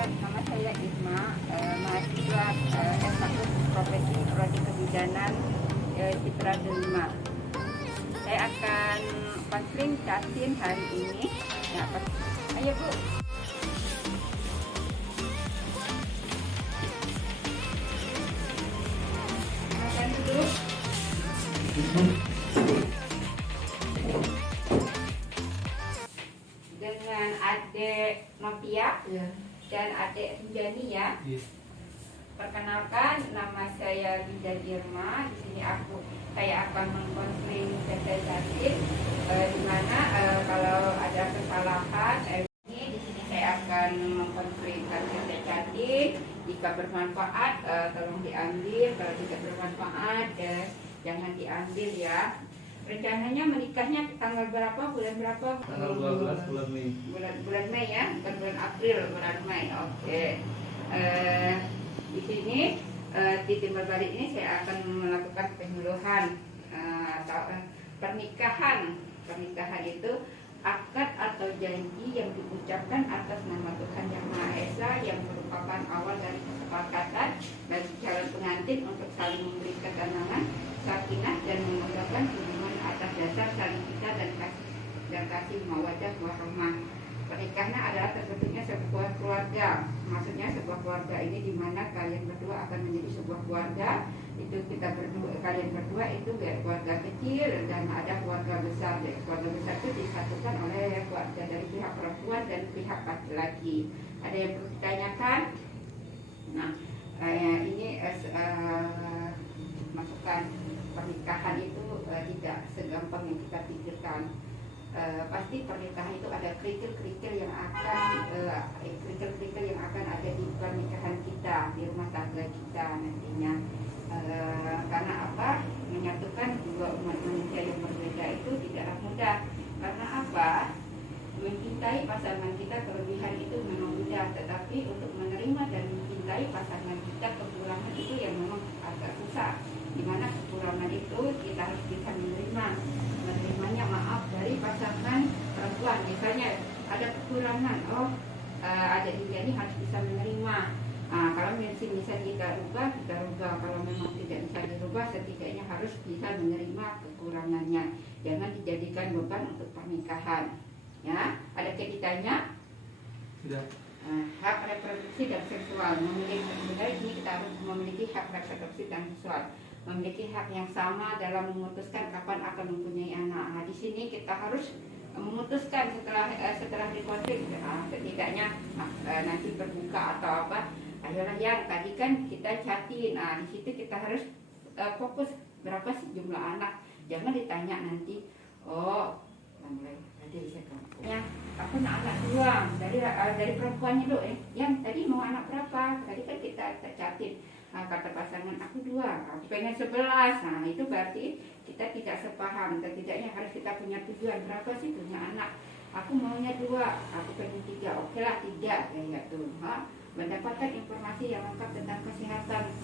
nama saya Irma, mahasiswa S1 Profesi Prodi Kebidanan Citra Delima. Saya akan konseling Catin hari ini. Nah, ayo Bu. Makan dulu. Dengan adik Novia dan adik Rinjani ya. Perkenalkan, nama saya Bidan Irma. Di sini saya akan mengkonseling Teteh Catin, di mana kalau ada kesalahan ini di sini saya akan mengkonselingkan Teteh Catin. Jika bermanfaat tolong diambil, kalau tidak bermanfaat jangan diambil ya. Rencananya menikahnya tanggal berapa, bulan berapa? Tanggal 12 bulan Mei. Bulan Mei ya, bukan bulan April, bulan Mei. Oke. Di sini di Timur Bali ini saya akan melakukan penyuluhan atau pernikahan. Pernikahan itu akad atau janji yang diucapkan atas nama Tuhan Yang Maha Esa yang merupakan awal dari kesepakatan bagi calon pengantin untuk saling memberi ketenangan, sakinah dan mengembangkan hubungan atas dasar saling cinta dan kasih mawaddah warahmah. Pernikahan adalah terbentuknya sebuah keluarga. Maksudnya sebuah keluarga ini di mana kalian berdua akan menjadi sebuah keluarga. Itu kita berdua, kalian berdua itu keluarga kecil dan ada keluarga besar. Keluarga besar itu disatukan oleh keluarga dari pihak perempuan dan pihak laki-laki. Ada yang perlu ditanyakan? Nah, ini masukan pernikahan itu tidak segampang yang kita pikirkan. Pasti pernikahan itu ada kerikil-kerikil yang akan ada di pernikahan kita, di rumah tangga kita nantinya. Karena apa? Menyatukan dua umat manusia yang berbeda itu tidaklah mudah. Karena apa? Mencintai pasangan kita kelebihan itu memang mudah, tetapi untuk menerima dan mencintai pasangan kita kekurangan itu yang memang agak susah. Dimana kekurangan itu kita harus bisa menerimanya dari pasangan perempuan. Misalnya ada kekurangan, ada ini harus bisa menerima. Kalau misalnya kita rubah, kalau memang tidak bisa dirubah, setidaknya harus bisa menerima kekurangannya. Jangan dijadikan beban untuk pernikahan. Ya, ada kaitannya? Tidak. Hak reproduksi dan seksual. Sebenarnya ini kita harus memiliki hak reproduksi dan seksual. Memiliki hak yang sama dalam memutuskan kapan akan mempunyai anak. Nah, di sini kita harus memutuskan setelah dikonflik, setidaknya nanti berbuka atau apa. Ayolah yang tadi kan kita catin. Nah, di situ kita harus fokus berapa sih jumlah anak. Jangan ditanya nanti, ya, aku anak dua dari perempuannya loh, yang tadi mau anak berapa? Tadi kan kita catin. Kata pasangan aku 2, aku pengen 11. Nah itu berarti kita tidak sepaham. Setidaknya harus kita punya tujuan, berapa sih punya anak. Aku maunya 2, aku pengen 3. Oke lah 3 kayak tuh. Mendapatkan informasi yang lengkap tentang kesehatan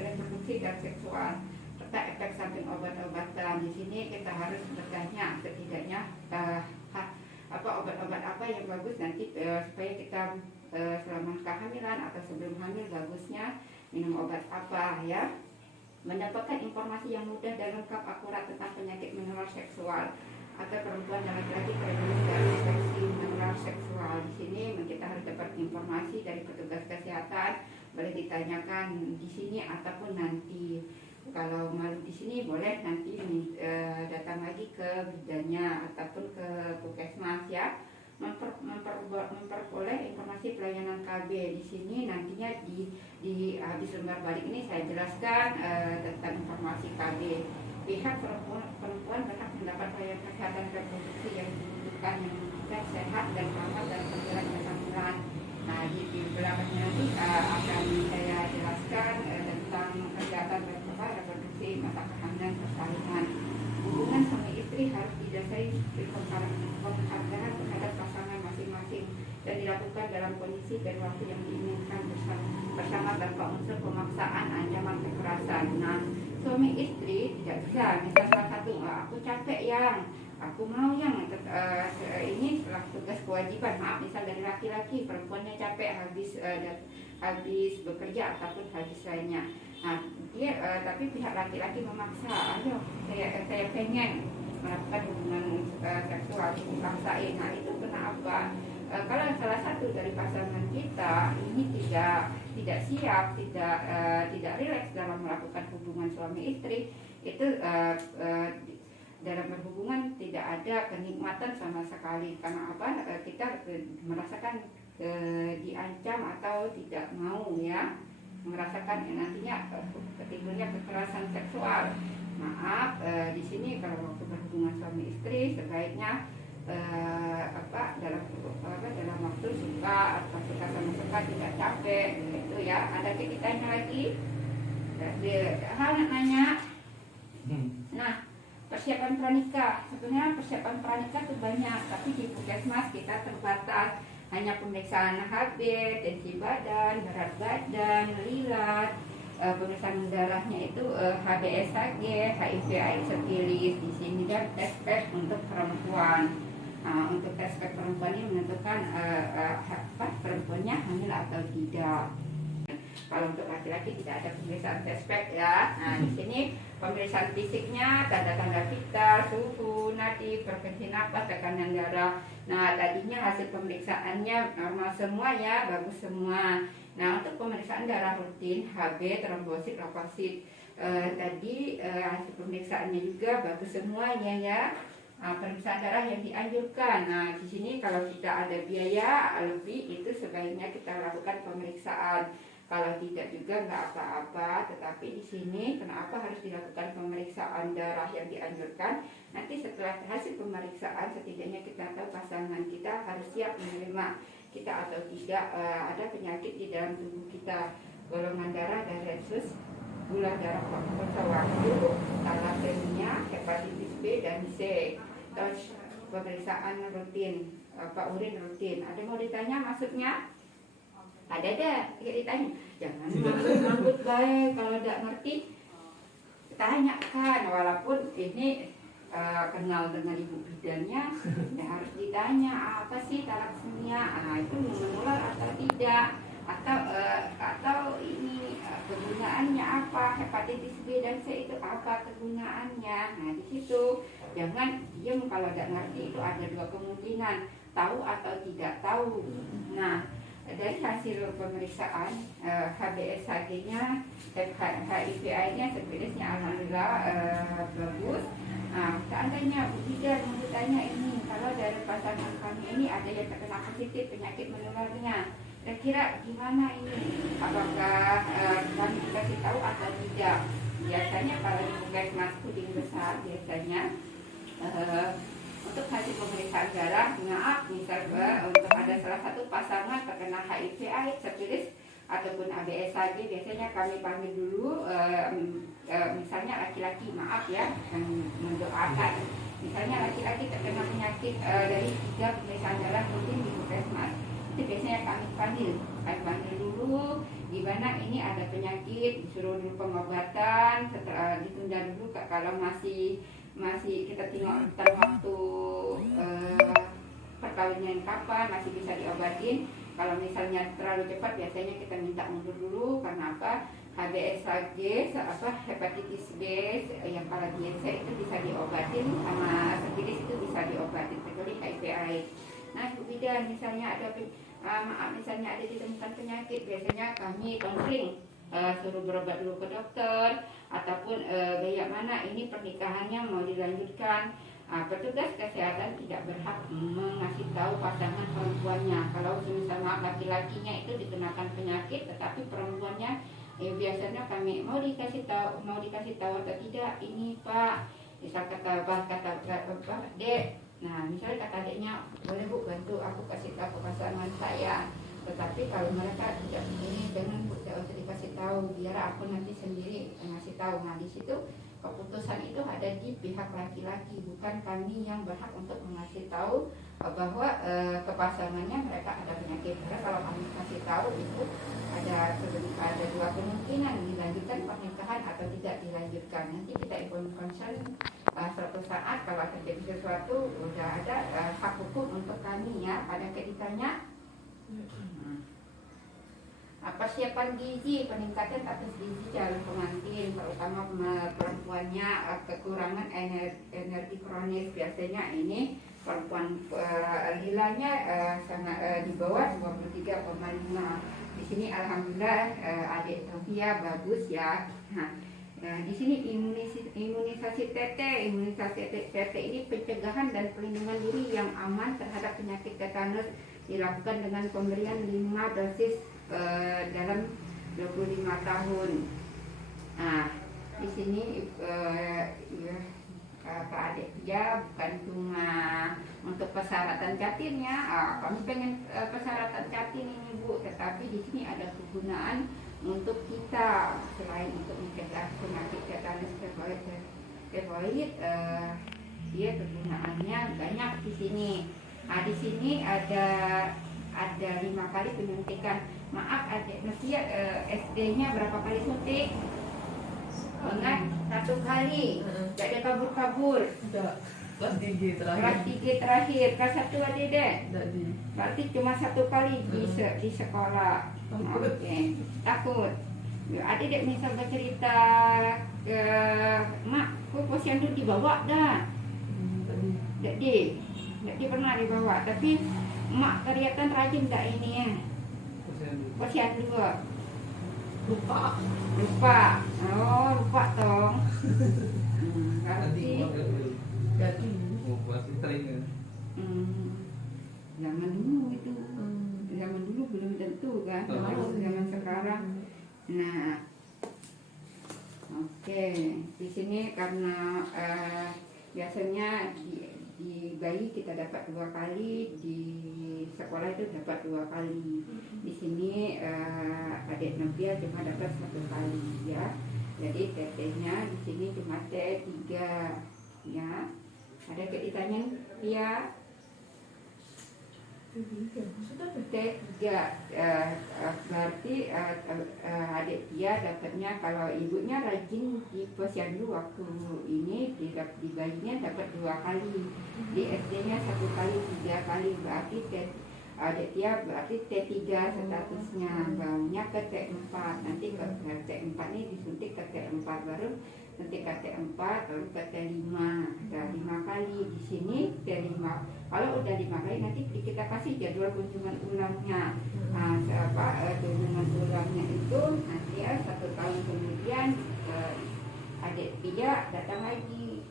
reproduksi dan seksual serta efek samping obat-obatan. Di sini kita harus bertanya setidaknya obat-obat apa yang bagus nanti supaya kita selama kehamilan atau sebelum hamil bagusnya minum obat apa ya. Mendapatkan informasi yang mudah dan lengkap akurat tentang penyakit menular seksual atau perempuan dan laki-laki terjerumus dalam infeksi menular seksual. Di sini kita harus dapat informasi dari petugas kesehatan, boleh ditanyakan di sini ataupun nanti. Kalau malu di sini boleh nanti datang lagi ke bidannya ataupun ke puskesmas ya. Memperoleh informasi pelayanan KB di sini nantinya di habis lembar balik ini saya jelaskan tentang informasi KB. Pihak perempuan berhak mendapat pelayanan kesehatan reproduksi yang dibutuhkan yang sehat dan selamat dan berjalan kehamilan. Nah di belakangnya nanti akan saya jelaskan tentang kesehatan reproduksi masa kehamilan persalinan. Hubungan suami istri harus didasari penghargaan terhadap pasangan masing-masing dan dilakukan dalam kondisi dan waktu yang diinginkan bersama tanpa unsur pemaksaan, ancaman kekerasan. Nah, suami istri tidak bisa, misal salah satu, aku capek yang, aku mau yang ini setelah tugas kewajiban, maaf misal dari laki-laki, perempuannya capek habis bekerja ataupun habis lainnya. Nah, tapi pihak laki-laki memaksa, ayo saya pengen melakukan hubungan seksual, dipaksain. Nah, itu kenapa? Kalau salah satu dari pasangan kita ini tidak siap, tidak rileks dalam melakukan hubungan suami istri, itu dalam berhubungan tidak ada kenikmatan sama sekali. Karena apa? Kita merasakan diancam atau tidak mau ya, merasakan nantinya ketimbulnya kekerasan seksual. Maaf, di sini kalau waktu berhubungan suami istri sebaiknya dalam waktu suka atau suka sama suka, tidak capek gitu ya. Ada ceritanya lagi, hal nanya. Nah, persiapan pranikah, sebenarnya persiapan pranikah itu banyak, tapi di Puskesmas kita terbatas hanya pemeriksaan HB, tensi badan, berat badan, lilat, pemeriksaan darahnya itu HBsAg, HIV/AIDS, sipilis. Di sini dan tes untuk perempuan. Nah, untuk tes perempuan ini menentukan perempuannya hamil atau tidak. Kalau untuk laki-laki tidak ada pemeriksaan tes ya. Nah, di sini pemeriksaan fisiknya, tanda-tanda vital, suhu, nadi, frekuensi napas, tekanan darah. Nah, tadinya hasil pemeriksaannya normal semua ya, bagus semua. Nah, untuk pemeriksaan darah rutin, HB, trombosit, leukosit, tadi hasil pemeriksaannya juga bagus semuanya ya. Pemeriksaan darah yang dianjurkan. Nah, di sini kalau kita ada biaya lebih, itu sebaiknya kita lakukan pemeriksaan. Kalau tidak juga nggak apa-apa. Tetapi di sini kenapa harus dilakukan pemeriksaan darah yang dianjurkan? Nanti setelah hasil pemeriksaan, setidaknya kita tahu pasangan kita harus siap menerima kita atau tidak ada penyakit di dalam tubuh kita, golongan darah dan resus, gula darah waktu, talasemia, hepatitis B dan C. Terus pemeriksaan rutin, urin rutin. Ada mau ditanya maksudnya? Ada ditanya. Jangan manggut baik, kalau tidak ngerti tanyakan. Walaupun ini kenal dengan ibu bidannya, ya harus ditanya apa sih talasemia, itu menular atau tidak, atau ini kegunaannya apa, hepatitis B dan C itu apa kegunaannya. Nah, di situ jangan diam kalau tidak ngerti. Itu ada dua kemungkinan, tahu atau tidak tahu. Nah, dari hasil pemeriksaan HBsAg-nya, HIV/AIDS-nya, sipilisnya alhamdulillah bagus. Nah, seandainya Bu Ida mau ditanya ini, kalau dari pasangan kami ini ada yang terkena positif penyakit menularnya, kira-kira gimana ini? Apakah kami dikasih tahu atau tidak? Biasanya kalau di Puskesmas Puding Besar biasanya untuk hasil pemeriksaan darah, maaf, misalnya untuk ada salah satu pasangan terkena HIV/AIDS, sipilis ataupun HBsAg, biasanya kami panggil dulu, misalnya laki-laki, maaf ya, yang mendoakan. Misalnya laki-laki terkena penyakit dari 3 pemeriksaan darah rutin di Puskesmas, itu biasanya kami panggil dulu, gimana ini ada penyakit, disuruh dulu pengobatan, setelah ditunda dulu kalau masih kita tengok waktu perkawinan kapan masih bisa diobatin. Kalau misalnya terlalu cepat biasanya kita minta mundur dulu. Karena apa? HBsAg, hepatitis B yang pada biasa itu bisa diobatin, sama sipilis itu bisa diobatin, kecuali HIV/AIDS. Nah, Bu Bidan, misalnya misalnya ada ditemukan penyakit, biasanya kami konseling, suruh berobat dulu ke dokter, ataupun kayak mana ini pernikahannya mau dilanjutkan. Petugas kesehatan tidak berhak mengasih tahu pasangan perempuannya. Kalau misalnya laki-lakinya itu dikenakan penyakit, tetapi perempuannya biasanya kami mau dikasih tahu atau tidak, ini Pak, misal kata Dek. Nah, misalnya kata adiknya, boleh Bu bantu aku kasih tahu pasangan saya. Tetapi kalau mereka tidak begini, jangan Bu, tidak usah dikasih tahu, biar aku nanti sendiri ngasih tahu. Nah, di situ keputusan itu ada di pihak laki-laki, bukan kami yang berhak untuk mengasih tahu bahwa ke pasangannya mereka ada penyakit. Karena kalau kami kasih tahu itu ada dua kemungkinan, dilanjutkan pernikahan atau tidak dilanjutkan. Nanti kita inform concern suatu saat kalau terjadi sesuatu, udah ada hak hukum untuk kami kali ya. Ada kaitannya persiapan gizi, peningkatan status gizi calon pengantin, terutama perempuannya kekurangan energi kronis. Biasanya ini perempuan hilangnya sangat di bawah 23,5. Di sini alhamdulillah adik Sofia bagus ya. Di sini imunisasi TT ini pencegahan dan perlindungan diri yang aman terhadap penyakit tetanus dilakukan dengan pemberian 5 dosis dalam 25 tahun. Nah, di sini Kak adik dia bukan cuma untuk persyaratan jatinnya, kami pengen persyaratan jatin ini Bu, tetapi di sini ada kegunaan untuk kita selain untuk mencegah penyakit tetanus tifoid, dia kegunaannya banyak di sini. Nah, di sini ada 5 kali penyuntikan. Maaf adik Novia, SD-nya berapa kali suntik? Ingat, 1 kali. Tidak ada kabur-kabur. Kelas 3 terakhir. Kelas 3 terakhir. Kelas 1 adik deh. Berarti cuma 1 kali di sekolah. Oke. Takut. Adik dek misal bercerita ke mak, kok posyandu dibawa dah. Dek di pernah dibawa, tapi mak kelihatan rajin tak ini ya. Posyandu lupa. Oh, lupa tong. Berarti zaman dulu itu. Zaman dulu belum tentu kan. Zaman sekarang. Nah, oke. Di sini karena biasanya di bayi kita dapat 2 kali, di sekolah itu dapat 2 kali. Di sini adik Novia cuma dapat 1 kali ya. Jadi TT-nya di sini cuma T3 ya. Ada kaitannya ya. T3 berarti adik dia dapatnya, kalau ibunya rajin di posyandu waktu ini di bayinya dapat 2 kali, di SD-nya 1 kali, 3 kali, berarti adik dia berarti T3 statusnya, barunya ke T4. Nanti ke T4 ini disuntik ke T4, baru nanti ke T4, lalu ke T5. Ada 5 kali di sini T5. Kalau udah 5 kali nanti kita kasih jadwal kunjungan ulangnya. Kunjungan ulangnya itu nanti ya 1 tahun kemudian adik dia datang lagi,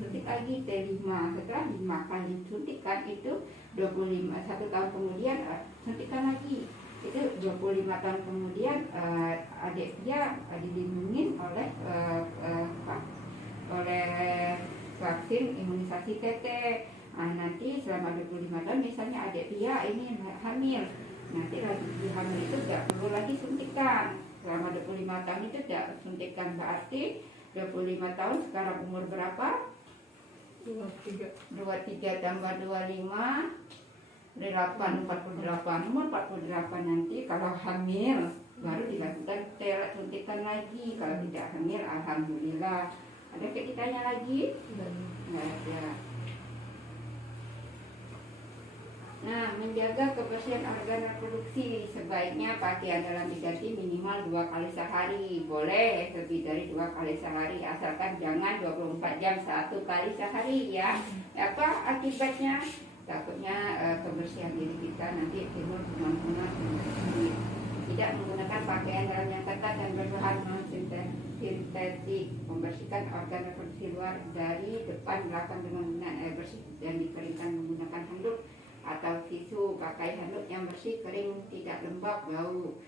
suntik lagi T5. Setelah 5 kali suntikan itu 1 tahun kemudian suntikan lagi. Itu 25 tahun kemudian adik dia dilindungi oleh vaksin imunisasi TT. Nanti selama 25 tahun misalnya adik dia ini hamil, nanti lagi di hamil itu tidak perlu lagi suntikan. Selama 25 tahun itu tidak suntikan, berarti 25 tahun sekarang umur berapa? 23 tambah 25 48, umur 48 nanti kalau hamil baru dilakukan suntikan lagi. Kalau tidak hamil alhamdulillah. Ada kaitannya lagi? Nggak ada. Nah, menjaga kebersihan organ reproduksi, sebaiknya pakaian dalam diganti minimal 2 kali sehari. Boleh lebih dari 2 kali sehari, asalkan jangan 24 jam 1 kali sehari ya. Apa akibatnya? Takutnya kebersihan diri kita nanti timbul kuman-kuman. Tidak menggunakan pakaian dalam yang ketat dan berbahan sintetik. Membersihkan organ reproduksi luar dari depan belakang dengan menggunakan air bersih dan dikeringkan menggunakan handuk atau tisu. Pakai handuk yang bersih, kering, tidak lembab, bau.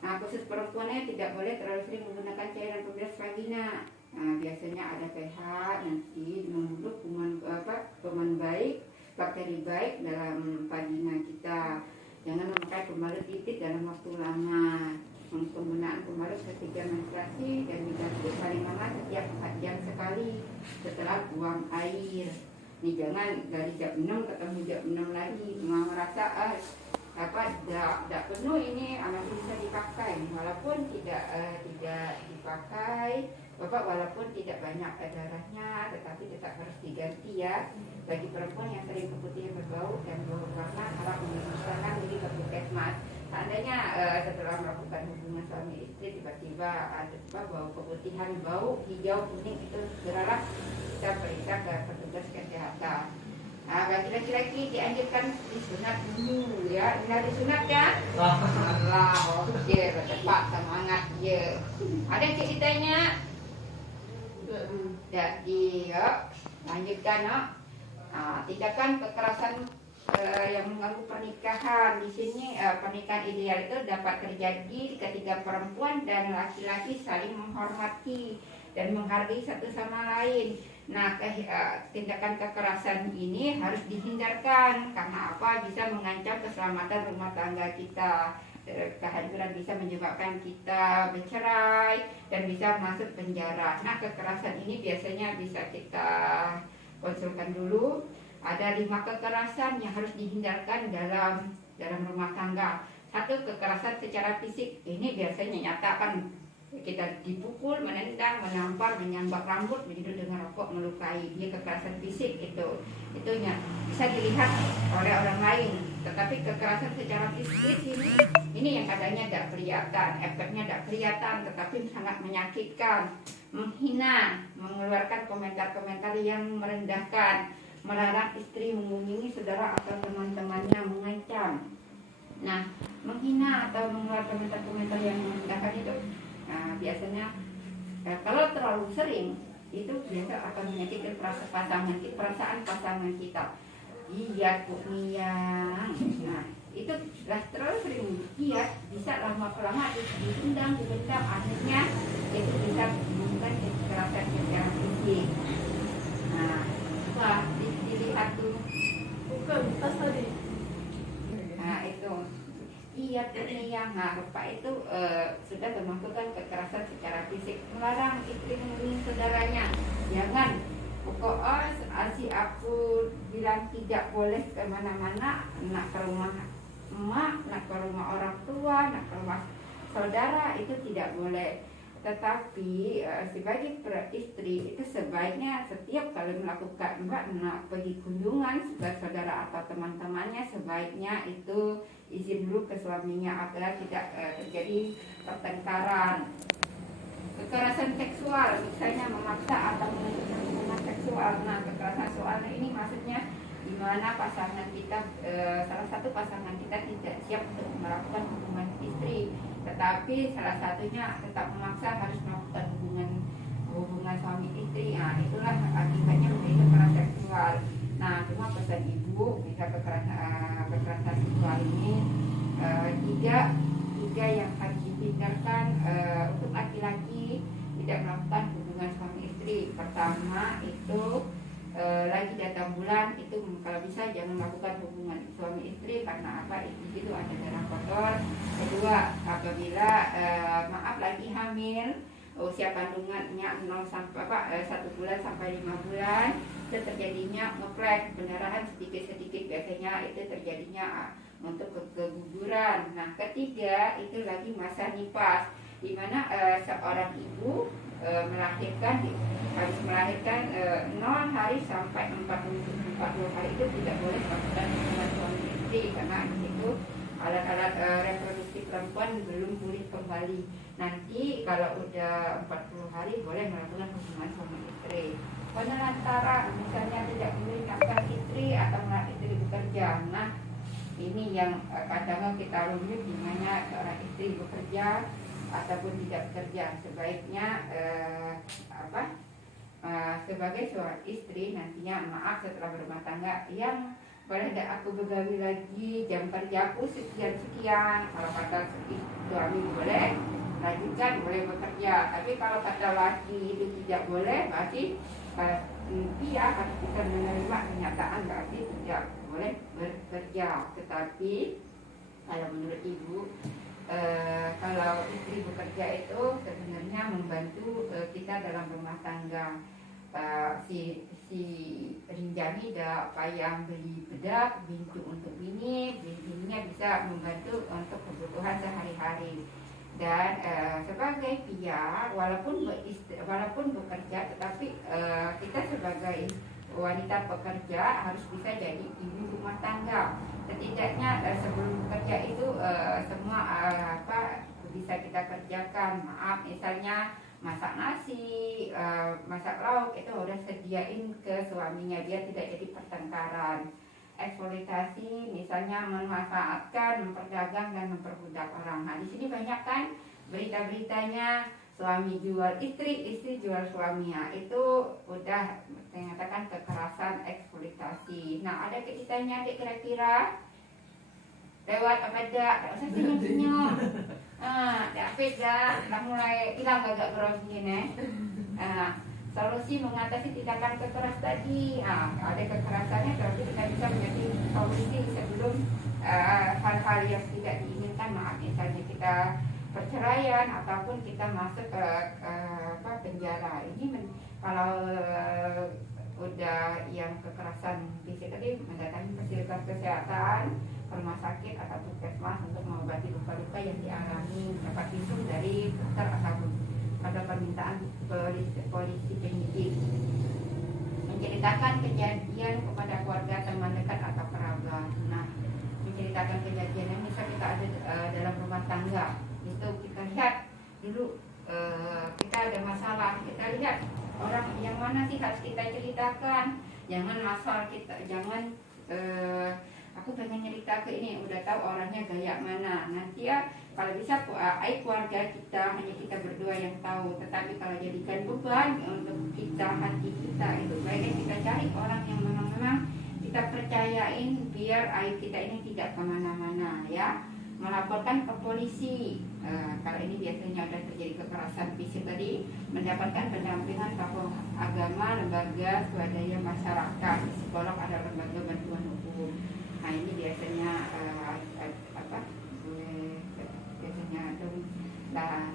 Nah, khusus perempuannya tidak boleh terlalu sering menggunakan cairan pembersih vagina. Nah, biasanya ada pH nanti membentuk kuman baik, bakteri baik dalam vagina kita. Jangan memakai pembalut titik dalam waktu lama. Penggunaan pembalut ketika menstruasi dan diganti paling lama setiap 4 jam sekali setelah buang air. Ini jangan dari jam 6 ketemu jam 6 lagi, mau merasa tidak penuh ini masih bisa dipakai, walaupun tidak dipakai Bapak walaupun tidak banyak darahnya, tetapi tetap harus diganti ya. Bagi perempuan yang sering keputihan berbau dan bau warna, harap mengusahakan diri ke puskesmas. Seandainya setelah melakukan hubungan suami istri tiba-tiba ada bau keputihan, bau hijau kuning, itu segeralah kita periksa ke petugas kesehatan. Nah, bagi laki-laki dianjurkan disunat dulu ya. Tinggal disunat ya. Allah, oke, cepat semangat ya. Ada yang ceritanya? Jadi, lanjutkan. Tindakan kekerasan yang mengganggu pernikahan. Di sini pernikahan ideal itu dapat terjadi ketika perempuan dan laki-laki saling menghormati dan menghargai satu sama lain. Nah, tindakan kekerasan ini harus dihindarkan karena apa? Bisa mengancam keselamatan rumah tangga kita. Kehadiran bisa menyebabkan kita bercerai dan bisa masuk penjara. Nah, kekerasan ini biasanya bisa kita konsulkan dulu. Ada 5 kekerasan yang harus dihindarkan dalam rumah tangga. 1, kekerasan secara fisik. Ini biasanya nyata kan, kita dipukul, menendang, menampar, menyambar rambut, begitu dengan rokok melukai. Dia kekerasan fisik itunya bisa dilihat oleh orang lain. Tetapi kekerasan secara psikis ini yang katanya tidak kelihatan, efeknya tidak kelihatan, tetapi sangat menyakitkan, menghina, mengeluarkan komentar-komentar yang merendahkan, melarang istri mengunjungi saudara atau teman-temannya, mengancam. Nah, menghina atau mengeluarkan komentar-komentar yang merendahkan itu, nah, biasanya kalau terlalu sering itu biasa akan menyakitkan perasaan pasangan kita. Iya, Kurniang. Nah, itu terlalu sering bisa lama-lama ditendang, dibendam, akhirnya itu bisa menimbulkan kekerasan secara fisik. Nah, coba dilihat tuh. Bukan, tas tadi. Nah, itu. Iya, Kurniang. Nah, Bapak itu sudah melakukan kekerasan secara fisik, melarang istri mengunjungi saudaranya. Jangan. Pokoknya si aku bilang tidak boleh kemana-mana, nak ke rumah emak, nak ke rumah orang tua, nak ke rumah saudara, itu tidak boleh. Tetapi sebagai istri itu sebaiknya setiap kali melakukan nak pergi kunjungan ke saudara atau teman-temannya, sebaiknya itu izin dulu ke suaminya agar tidak terjadi pertengkaran. Kekerasan seksual, misalnya memaksa atau menunjukkan hubungan seksual. Nah, kekerasan seksualnya ini maksudnya di mana pasangan kita, salah satu pasangan kita tidak siap untuk melakukan hubungan istri, tetapi salah satunya tetap memaksa harus melakukan hubungan suami istri. Nah, itulah akibatnya menjadi kekerasan seksual. Nah, cuma pesan ibu, bisa kekerasan seksual ini tiga yang harus dihindarkan untuk laki-laki tidak melakukan hubungan suami istri. Pertama itu lagi datang bulan, itu kalau bisa jangan melakukan hubungan suami istri karena apa? Itu ada darah kotor. Kedua, apabila lagi hamil, usia kandungannya 1 bulan sampai 5 bulan, itu terjadinya ngeplek, pendarahan sedikit-sedikit, biasanya itu terjadinya untuk keguguran. Nah, ketiga itu lagi masa nifas, di mana seorang ibu harus melahirkan 0 hari sampai 40 hari itu tidak boleh melakukan hubungan suami istri karena di situ alat-alat reproduksi perempuan belum pulih kembali. Nanti kalau udah 40 hari boleh melakukan hubungan suami istri. Penelantaran, misalnya tidak boleh nafkah istri atau istri bekerja. Nah, ini yang kadang kita rumit, di mana seorang istri bekerja ataupun tidak bekerja. Sebaiknya sebagai seorang istri nantinya setelah berumah tangga, yang boleh tidak aku begawi lagi, jam kerjaku sekian. Kalau kata suami boleh lanjutkan, boleh bekerja. Tapi kalau kata laki itu tidak boleh, berarti dia harus bisa menerima kenyataan, berarti tidak boleh bekerja. Tetapi kalau menurut ibu, kalau istri bekerja itu sebenarnya membantu kita dalam rumah tangga. Si Rinjani dah payah beli bedak, bintu untuk bininya bisa membantu untuk kebutuhan sehari-hari. Dan sebagai pihak walaupun bekerja, tetapi kita sebagai wanita pekerja harus bisa jadi ibu rumah tangga. Setidaknya sebelum bekerja itu semua bisa kita kerjakan. Maaf, misalnya masak nasi, masak lauk itu udah sediain ke suaminya biar tidak jadi pertengkaran. Eksploitasi misalnya memanfaatkan, memperdagang dan memperbudak orang. Nah, di sini banyak kan berita-beritanya suami jual istri, istri jual suaminya. Itu udah mengatakan kekerasan eksploitasi. Nah, ada ceritanya adik kira-kira lewat apa dah, tak usah senyum-senyum. Tak beda, dah mulai hilang agak grogi nih. Solusi mengatasi tindakan kekerasan tadi, ada kekerasannya, tapi kita bisa menjadi solusi sebelum hal-hal yang tidak diinginkan. Maaf, misalnya kita perceraian ataupun kita masuk ke penjara. Ini kalau udah yang kekerasan fisik tadi, mendatangi fasilitas kesehatan, rumah sakit atau puskesmas untuk mengobati luka-luka yang dialami, dapat visum dari dokter ataupun pada permintaan polisi penyidik. Menceritakan kejadian kepada keluarga, teman dekat atau kerabat. Nah, menceritakan kejadian misal kita ada dalam rumah tangga, itu kita lihat dulu kita ada masalah, kita lihat orang yang mana sih harus kita ceritakan. Jangan masalah kita, jangan aku pengen cerita ke ini, udah tahu orangnya gaya mana. Nanti ya kalau bisa keluarga kita, hanya kita berdua yang tahu. Tetapi kalau jadikan beban untuk kita, hati kita, itu baiknya kita cari orang yang memang kita percayain biar aib kita ini tidak kemana-mana ya. Melaporkan ke polisi. Kalau ini biasanya sudah terjadi kekerasan fisik tadi, mendapatkan pendampingan tokoh agama, lembaga swadaya masyarakat, psikolog, ada lembaga bantuan hukum. Nah, ini biasanya biasanya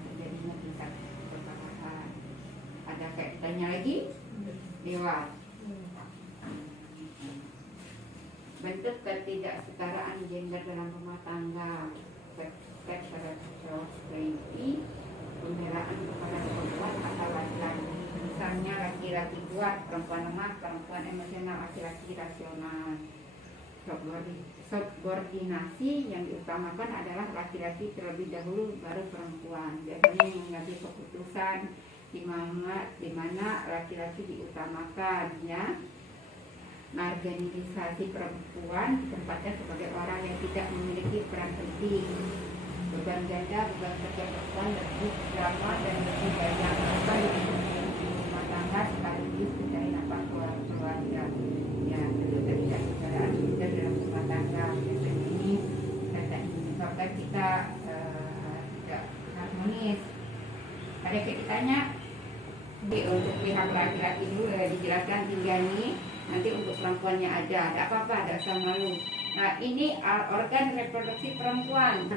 terjadinya tingkat kekerasan. Ada kaitannya lagi lewat bentuk ketidaksetaraan gender dalam rumah tangga, seks pembelaan kepada perempuan atau laki-laki. Misalnya laki-laki kuat, perempuan lemah, perempuan emosional, laki-laki rasional. Subordinasi yang diutamakan adalah laki-laki terlebih dahulu baru perempuan. Biasanya mengambil keputusan di mana laki-laki diutamakan ya. Marginalisasi perempuan ditempatkan sebagai orang yang tidak memiliki peran penting. Beban ganda, beban kerja perempuan lebih drama dan lebih banyak di rumah tangga sekaligus mencari nafkah keluarga. Ya, tentu tidak secara gender dalam rumah tangga. Biasanya ini menyebabkan kita tidak harmonis. Ada ceritanya untuk pihak laki-laki dulu dijelaskan tinggal ini. Nanti untuk perempuannya ada apa-apa, ada usah malu. Nah, ini organ reproduksi perempuan.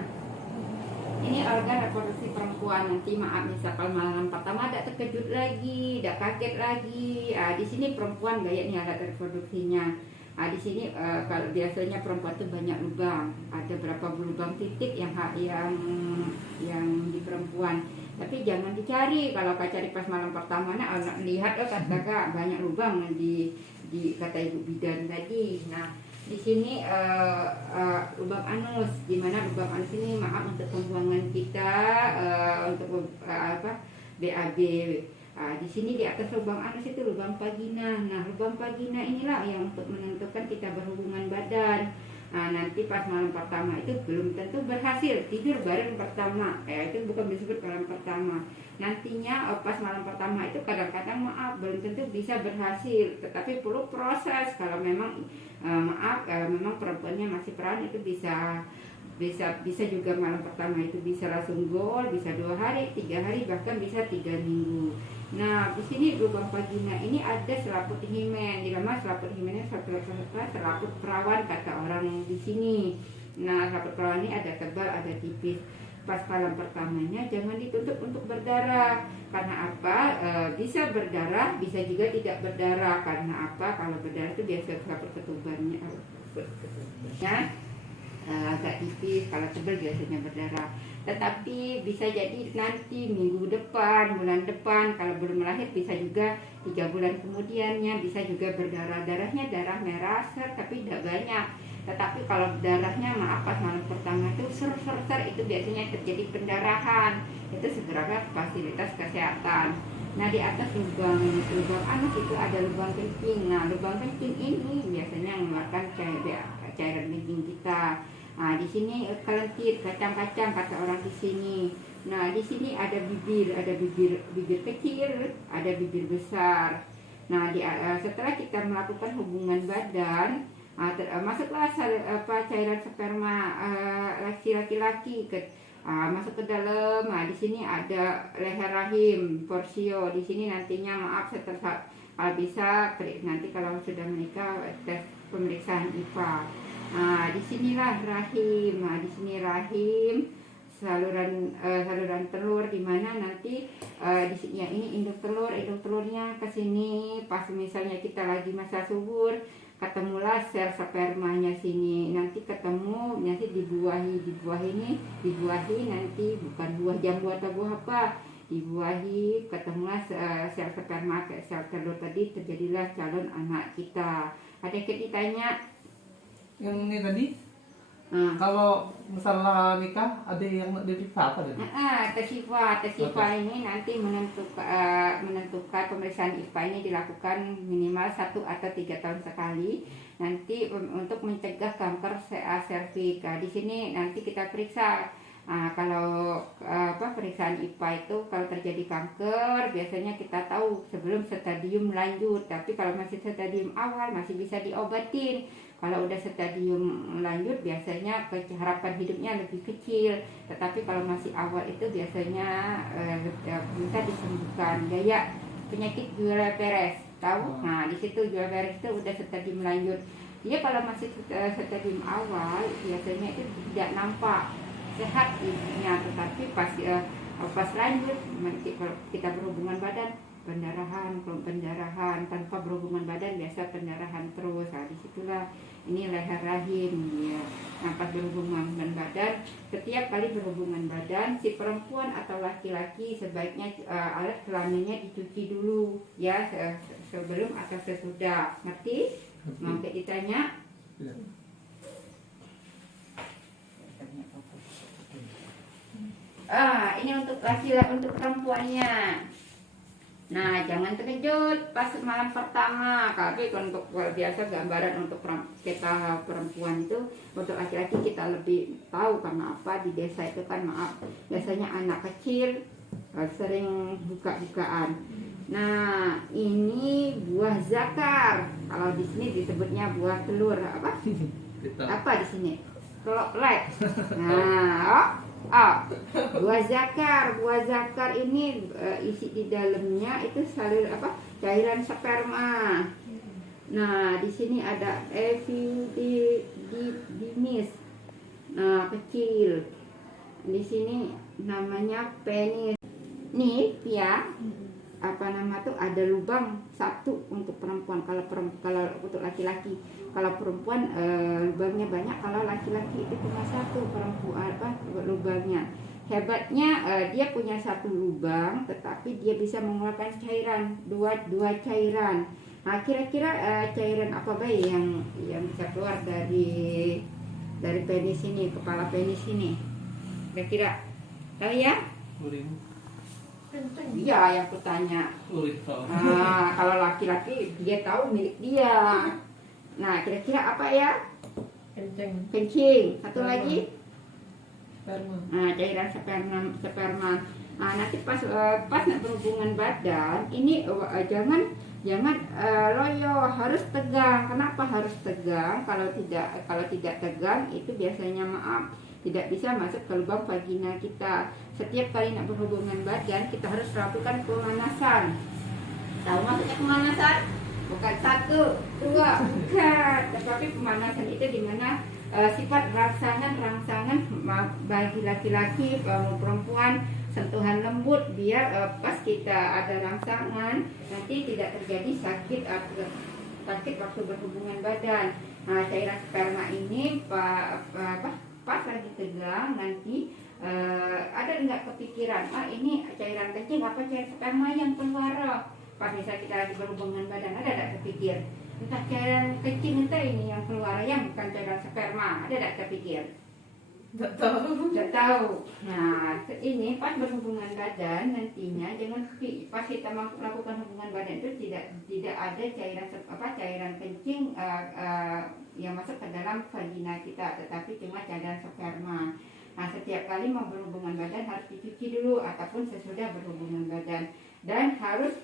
Ini organ reproduksi perempuan. Nanti maaf misalkan malam pertama ada terkejut lagi, ada kaget lagi. Di sini perempuan gayanya alat reproduksinya. Di sini kalau biasanya perempuan itu banyak lubang. Ada berapa lubang titik yang di perempuan. Tapi jangan dicari. Kalau kau cari pas malam pertama, lihat kata banyak lubang di kata ibu bidan tadi. Nah, di sini lubang anus, di mana lubang anus ini maaf untuk pembuangan kita untuk BAB. Di sini di atas lubang anus itu lubang vagina. Nah, lubang vagina inilah yang untuk menentukan kita berhubungan badan. Nanti pas malam pertama itu belum tentu berhasil tidur bareng pertama. Itu bukan disebut malam pertama. Nantinya pas malam pertama itu kadang-kadang maaf belum tentu bisa berhasil, tetapi perlu proses. Kalau memang memang perempuannya masih perawan, itu bisa juga malam pertama itu bisa langsung gol, bisa 2 hari, 3 hari, bahkan bisa 3 minggu. Nah, di sini lubang vagina ini ada selaput himen. Di dalam selaput himennya selaput perawan kata orang di sini. Nah, selaput perawan ini ada tebal, ada tipis. Pas malam pertamanya jangan ditutup untuk berdarah. Karena apa? Bisa berdarah, bisa juga tidak berdarah. Karena apa? Kalau berdarah itu biasa selaput ketubannya agak tipis. tipis, kalau tebal biasanya berdarah. Tetapi bisa jadi nanti minggu depan, bulan depan, kalau belum melahir bisa juga 3 bulan kemudiannya bisa juga berdarah. Darahnya darah merah tapi tidak banyak. Tetapi kalau darahnya maaf pas malam pertama itu ser itu biasanya terjadi pendarahan. Itu segera ke fasilitas kesehatan. Nah, di atas lubang anus itu ada lubang kencing. Nah, lubang kencing ini biasanya mengeluarkan cairan kencing kita. Nah, di sini kelentir, kacang-kacang kata orang di sini. Nah, di sini ada bibir kecil, ada bibir besar. Nah, setelah kita melakukan hubungan badan, masuklah cairan sperma laki-laki masuk ke dalam. Nah, di sini ada leher rahim, porsio. Di sini nantinya maaf setelah kalau bisa nanti kalau sudah menikah tes pemeriksaan IPA. Nah, disinilah rahim. Nah, di sini rahim, saluran telur di mana nanti di sini ini induk telurnya ke sini. Pas misalnya kita lagi masa subur, ketemulah sel spermanya sini, nanti ketemu nanti dibuahi nanti bukan buah jambu atau buah apa, dibuahi ketemulah sel sperma sel telur tadi, terjadilah calon anak kita. Ada ditanya Yang ini tadi kalau masalah nikah ada yang diperiksa apa tadi? Tesifa ini nanti menentukan pemeriksaan IPA ini dilakukan minimal 1 atau 3 tahun sekali. Nanti untuk mencegah kanker serviks. Di sini nanti kita periksa. Kalau pemeriksaan IPA itu kalau terjadi kanker biasanya kita tahu sebelum stadium lanjut. Tapi kalau masih stadium awal masih bisa diobatin. Kalau udah stadium lanjut biasanya harapan hidupnya lebih kecil. Tetapi kalau masih awal itu biasanya bisa disembuhkan. Gaya penyakit Guillain Barré, tahu? Nah, di situ Guillain Barré itu udah stadium lanjut. Dia kalau masih stadium awal biasanya itu tidak nampak sehat ibunya, tetapi pas lanjut kita berhubungan badan pendarahan tanpa berhubungan badan biasa pendarahan terus. Nah, disitulah ini leher rahim ya. Nah, pas berhubungan badan, setiap kali berhubungan badan si perempuan atau laki-laki sebaiknya alat kelaminnya dicuci dulu ya, sebelum atau sesudah. Ngerti? Mau ditanya? Ya. Ini untuk laki-laki, untuk perempuannya. Nah, jangan terkejut pas malam pertama. Tapi untuk biasa gambaran untuk kita perempuan itu, untuk laki-laki kita lebih tahu karena apa di desa itu kan maaf biasanya anak kecil sering buka-bukaan. Nah, ini buah zakar. Kalau di sini disebutnya buah telur apa? Apa di sini? Kelek. Nah, buah zakar ini isi di dalamnya itu cairan sperma. Nah, di sini ada epididymis. Nah, kecil. Di sini namanya penis. Nih, ya. Ada lubang 1 untuk perempuan. Kalau untuk laki-laki. Kalau perempuan lubangnya banyak, kalau laki-laki itu cuma 1 perempuan lubangnya. Hebatnya dia punya 1 lubang, tetapi dia bisa mengeluarkan cairan dua cairan. Nah, kira-kira cairan apa baik yang bisa keluar dari penis ini, kepala penis ini? Kira-kira tahu ya? Urin. Iya, yang kutanya. Urin. Kalau laki-laki dia tahu milik dia. Nah, kira-kira apa ya? Kencing. Satu lagi? Sperma. Nah, cairan sperma. Nah, nanti pas nak berhubungan badan, ini jangan loyo, harus tegang. Kenapa harus tegang? Kalau tidak tegang itu biasanya maaf tidak bisa masuk ke lubang vagina kita. Setiap kali nak berhubungan badan kita harus lakukan pemanasan. Tahu maksudnya pemanasan? Bukan 1, 2, bukan. Tetapi pemanasan itu dimana sifat rangsangan bagi laki-laki perempuan, sentuhan lembut biar pas kita ada rangsangan nanti tidak terjadi sakit waktu berhubungan badan. Nah, cairan sperma ini pas lagi tegang nanti ada nggak kepikiran, ini cairan kencing apa cairan sperma yang keluar? Pas misalnya kita lagi berhubungan badan, ada nggak kepikir entah cairan kencing entah ini yang keluar yang bukan cairan sperma, ada nggak kepikir? Nggak tahu. Nggak tahu. Nah, ini pas berhubungan badan nantinya jangan pas kita melakukan hubungan badan itu tidak ada cairan kencing yang masuk ke dalam vagina kita, tetapi cuma cairan sperma. Nah, setiap kali mau berhubungan badan harus dicuci dulu ataupun sesudah berhubungan badan dan harus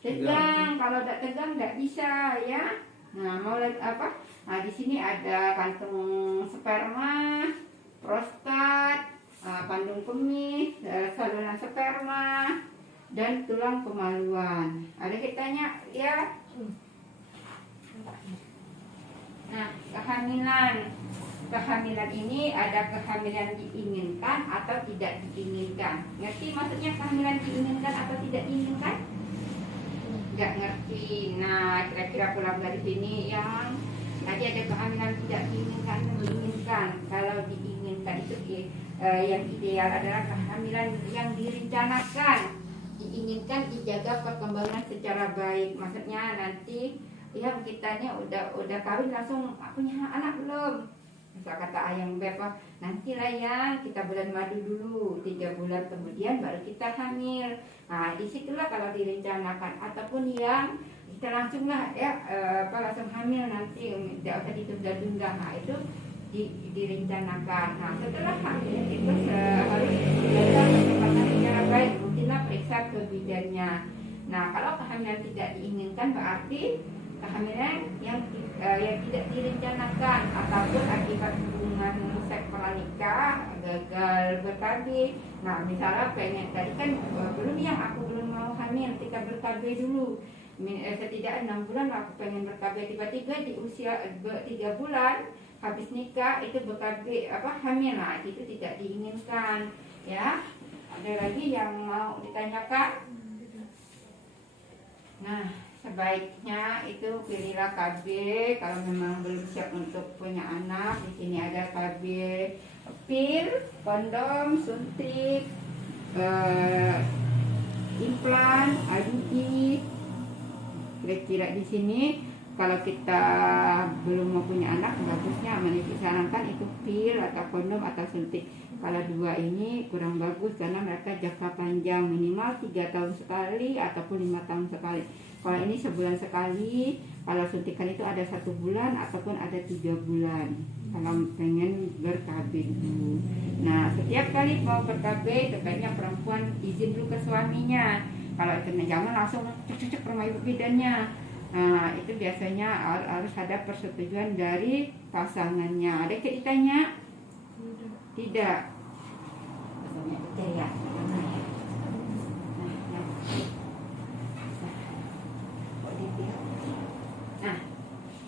tegang. Kalau tidak tegang tidak bisa ya. Nah, mau lihat apa? Nah, di sini ada kantung sperma, prostat, kandung kemih, saluran sperma, dan tulang kemaluan. Ada kitanya ya. Nah, kehamilan ini ada kehamilan diinginkan atau tidak diinginkan. Ngerti maksudnya kehamilan diinginkan atau tidak diinginkan? Nggak ngerti. Nah, kira-kira pulang dari sini yang tadi ada kehamilan tidak diinginkan dan diinginkan. Kalau diinginkan itu yang ideal adalah kehamilan yang direncanakan. Diinginkan dijaga perkembangan secara baik. Maksudnya nanti yang kitanya udah kawin langsung punya anak belum? Misal kata ayang beb, nantilah yang kita bulan madu dulu 3 bulan kemudian baru kita hamil. Nah, disitulah kalau direncanakan ataupun yang kita langsung lah ya langsung hamil nanti tidak usah ditunda-tunda. Nah, itu direncanakan. Nah, setelah hamil itu harus dijaga perkembangan secara baik, rutinlah periksa ke bidannya. Nah, kalau kehamilan tidak diinginkan berarti kehamilan yang tidak direncanakan ataupun akibat hubungan seks pranikah gagal ber-KB. Nah, misalnya pengen tadi kan aku belum mau hamil, kita ber-KB dulu. Setidaknya 6 bulan aku pengen ber-KB, tiba-tiba di usia 3 bulan habis nikah itu ber-KB hamil. Nah, itu tidak diinginkan ya. Ada lagi yang mau ditanyakan? Nah, sebaiknya itu pilihlah KB kalau memang belum siap untuk punya anak. Di sini ada KB pil, kondom, suntik, implan, IUD. Kira-kira di sini kalau kita belum mau punya anak, bagusnya disarankan itu pil atau kondom atau suntik. Kalau 2 ini kurang bagus karena mereka jangka panjang, minimal 3 tahun sekali ataupun 5 tahun sekali. Kalau ini sebulan sekali, kalau suntikan itu ada 1 bulan ataupun ada 3 bulan. Kalau pengen ber-KB dulu. Nah, setiap kali mau ber-KB, sebaiknya perempuan izin dulu ke suaminya. Kalau itu jangan langsung cek-cek rumah ibu bidannya. Nah, itu biasanya harus ada persetujuan dari pasangannya. Ada ceritanya? Tidak. Pasangannya percaya.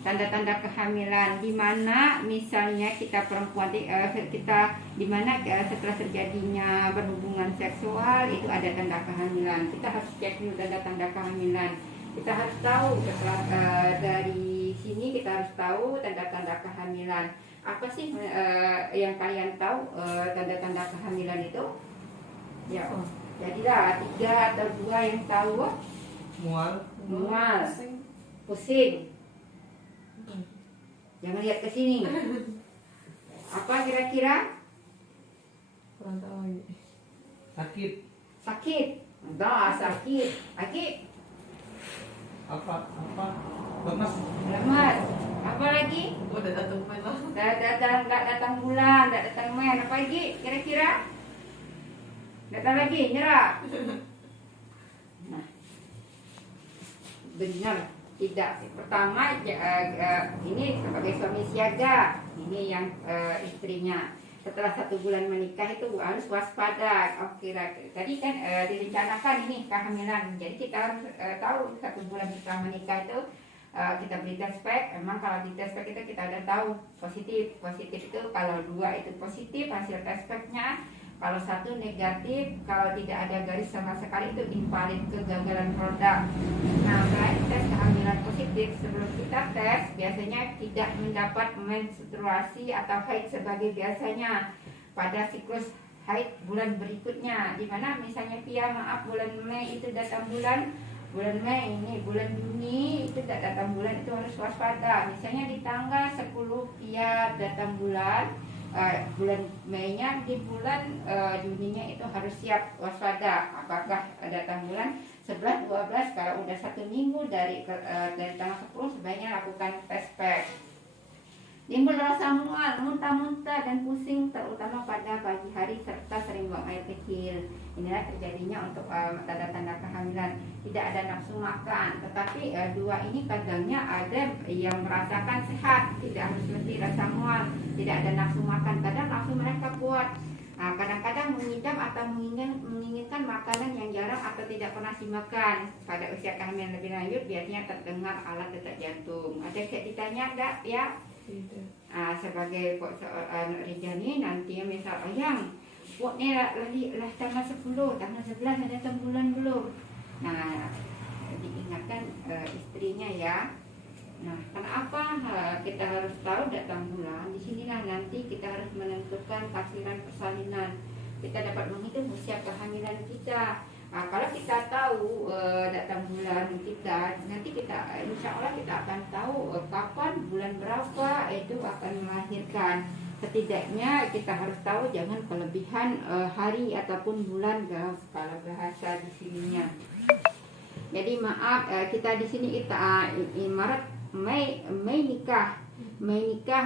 Tanda-tanda kehamilan di mana misalnya kita perempuan kita di mana setelah terjadinya berhubungan seksual itu ada tanda kehamilan. Kita harus cek dulu tanda-tanda kehamilan. Kita harus tahu setelah dari sini kita harus tahu tanda-tanda kehamilan. Apa sih yang kalian tahu tanda-tanda kehamilan itu? Ya, jadilah 3 atau 2 yang tahu. Mual, pusing. Jangan lihat ke sini. Apa kira-kira? Kurang tahu lagi. Sakit. Enggak, sakit. Apa? Lemas. Apa lagi? Udah datang malam. Enggak datang bulan, enggak datang men. Apa lagi kira-kira? Datang lagi, nyerah. Nah, benar. Tidak. Pertama ini sebagai suami siaga, ini yang istrinya setelah 1 bulan menikah itu harus waspada. Oke, tadi kan direncanakan ini kehamilan, jadi kita harus tahu 1 bulan setelah menikah itu kita beli tes pack. Memang kalau di tes pack itu kita udah tahu positif itu kalau 2 itu positif hasil tes packnya. Kalau satu negatif, kalau tidak ada garis sama sekali itu invalid, kegagalan produk. Nah, selain tes kehamilan positif, sebelum kita tes biasanya tidak mendapat menstruasi atau haid sebagai biasanya pada siklus haid bulan berikutnya. Dimana misalnya Pia maaf bulan Mei itu datang bulan Mei ini, bulan Juni itu tak datang bulan, itu harus waspada. Misalnya di tanggal 10 Pia datang bulan Mei-nya, di bulan Juninya itu harus siap waspada apakah datang bulan 11, 12. Kalau udah 1 minggu dari tanggal 10 sebaiknya lakukan tes pack. Timbul rasa mual, muntah-muntah dan pusing terutama pada pagi hari serta sering buang air kecil. Inilah terjadinya untuk tanda-tanda kehamilan. Tidak ada nafsu makan, tetapi dua ini kadangnya ada yang merasakan sehat, tidak harus mesti rasa mual, tidak ada nafsu makan. Kadang nafsu mereka kuat. Nah, kadang-kadang mengidam atau menginginkan makanan yang jarang atau tidak pernah dimakan. Pada usia kehamilan lebih lanjut biasanya terdengar alat detak jantung. Ada yang ditanya enggak ya? Sebagai seorang Rijani nanti misal ayang pok ni lah tanggal 10, tanggal 11 ada bulan belum. Nah, diingatkan istrinya ya. Nah, kenapa kita harus tahu datang bulan? Disinilah nanti kita harus menentukan tafsiran persalinan. Kita dapat menghitung usia kehamilan kita. Nah, kalau kita tahu datang bulan kita, nanti kita insya Allah kita akan tahu kapan bulan berapa itu akan melahirkan. Setidaknya kita harus tahu jangan kelebihan hari ataupun bulan kalau bahasa di sininya. Jadi maaf kita di sini kita Maret Mei nikah.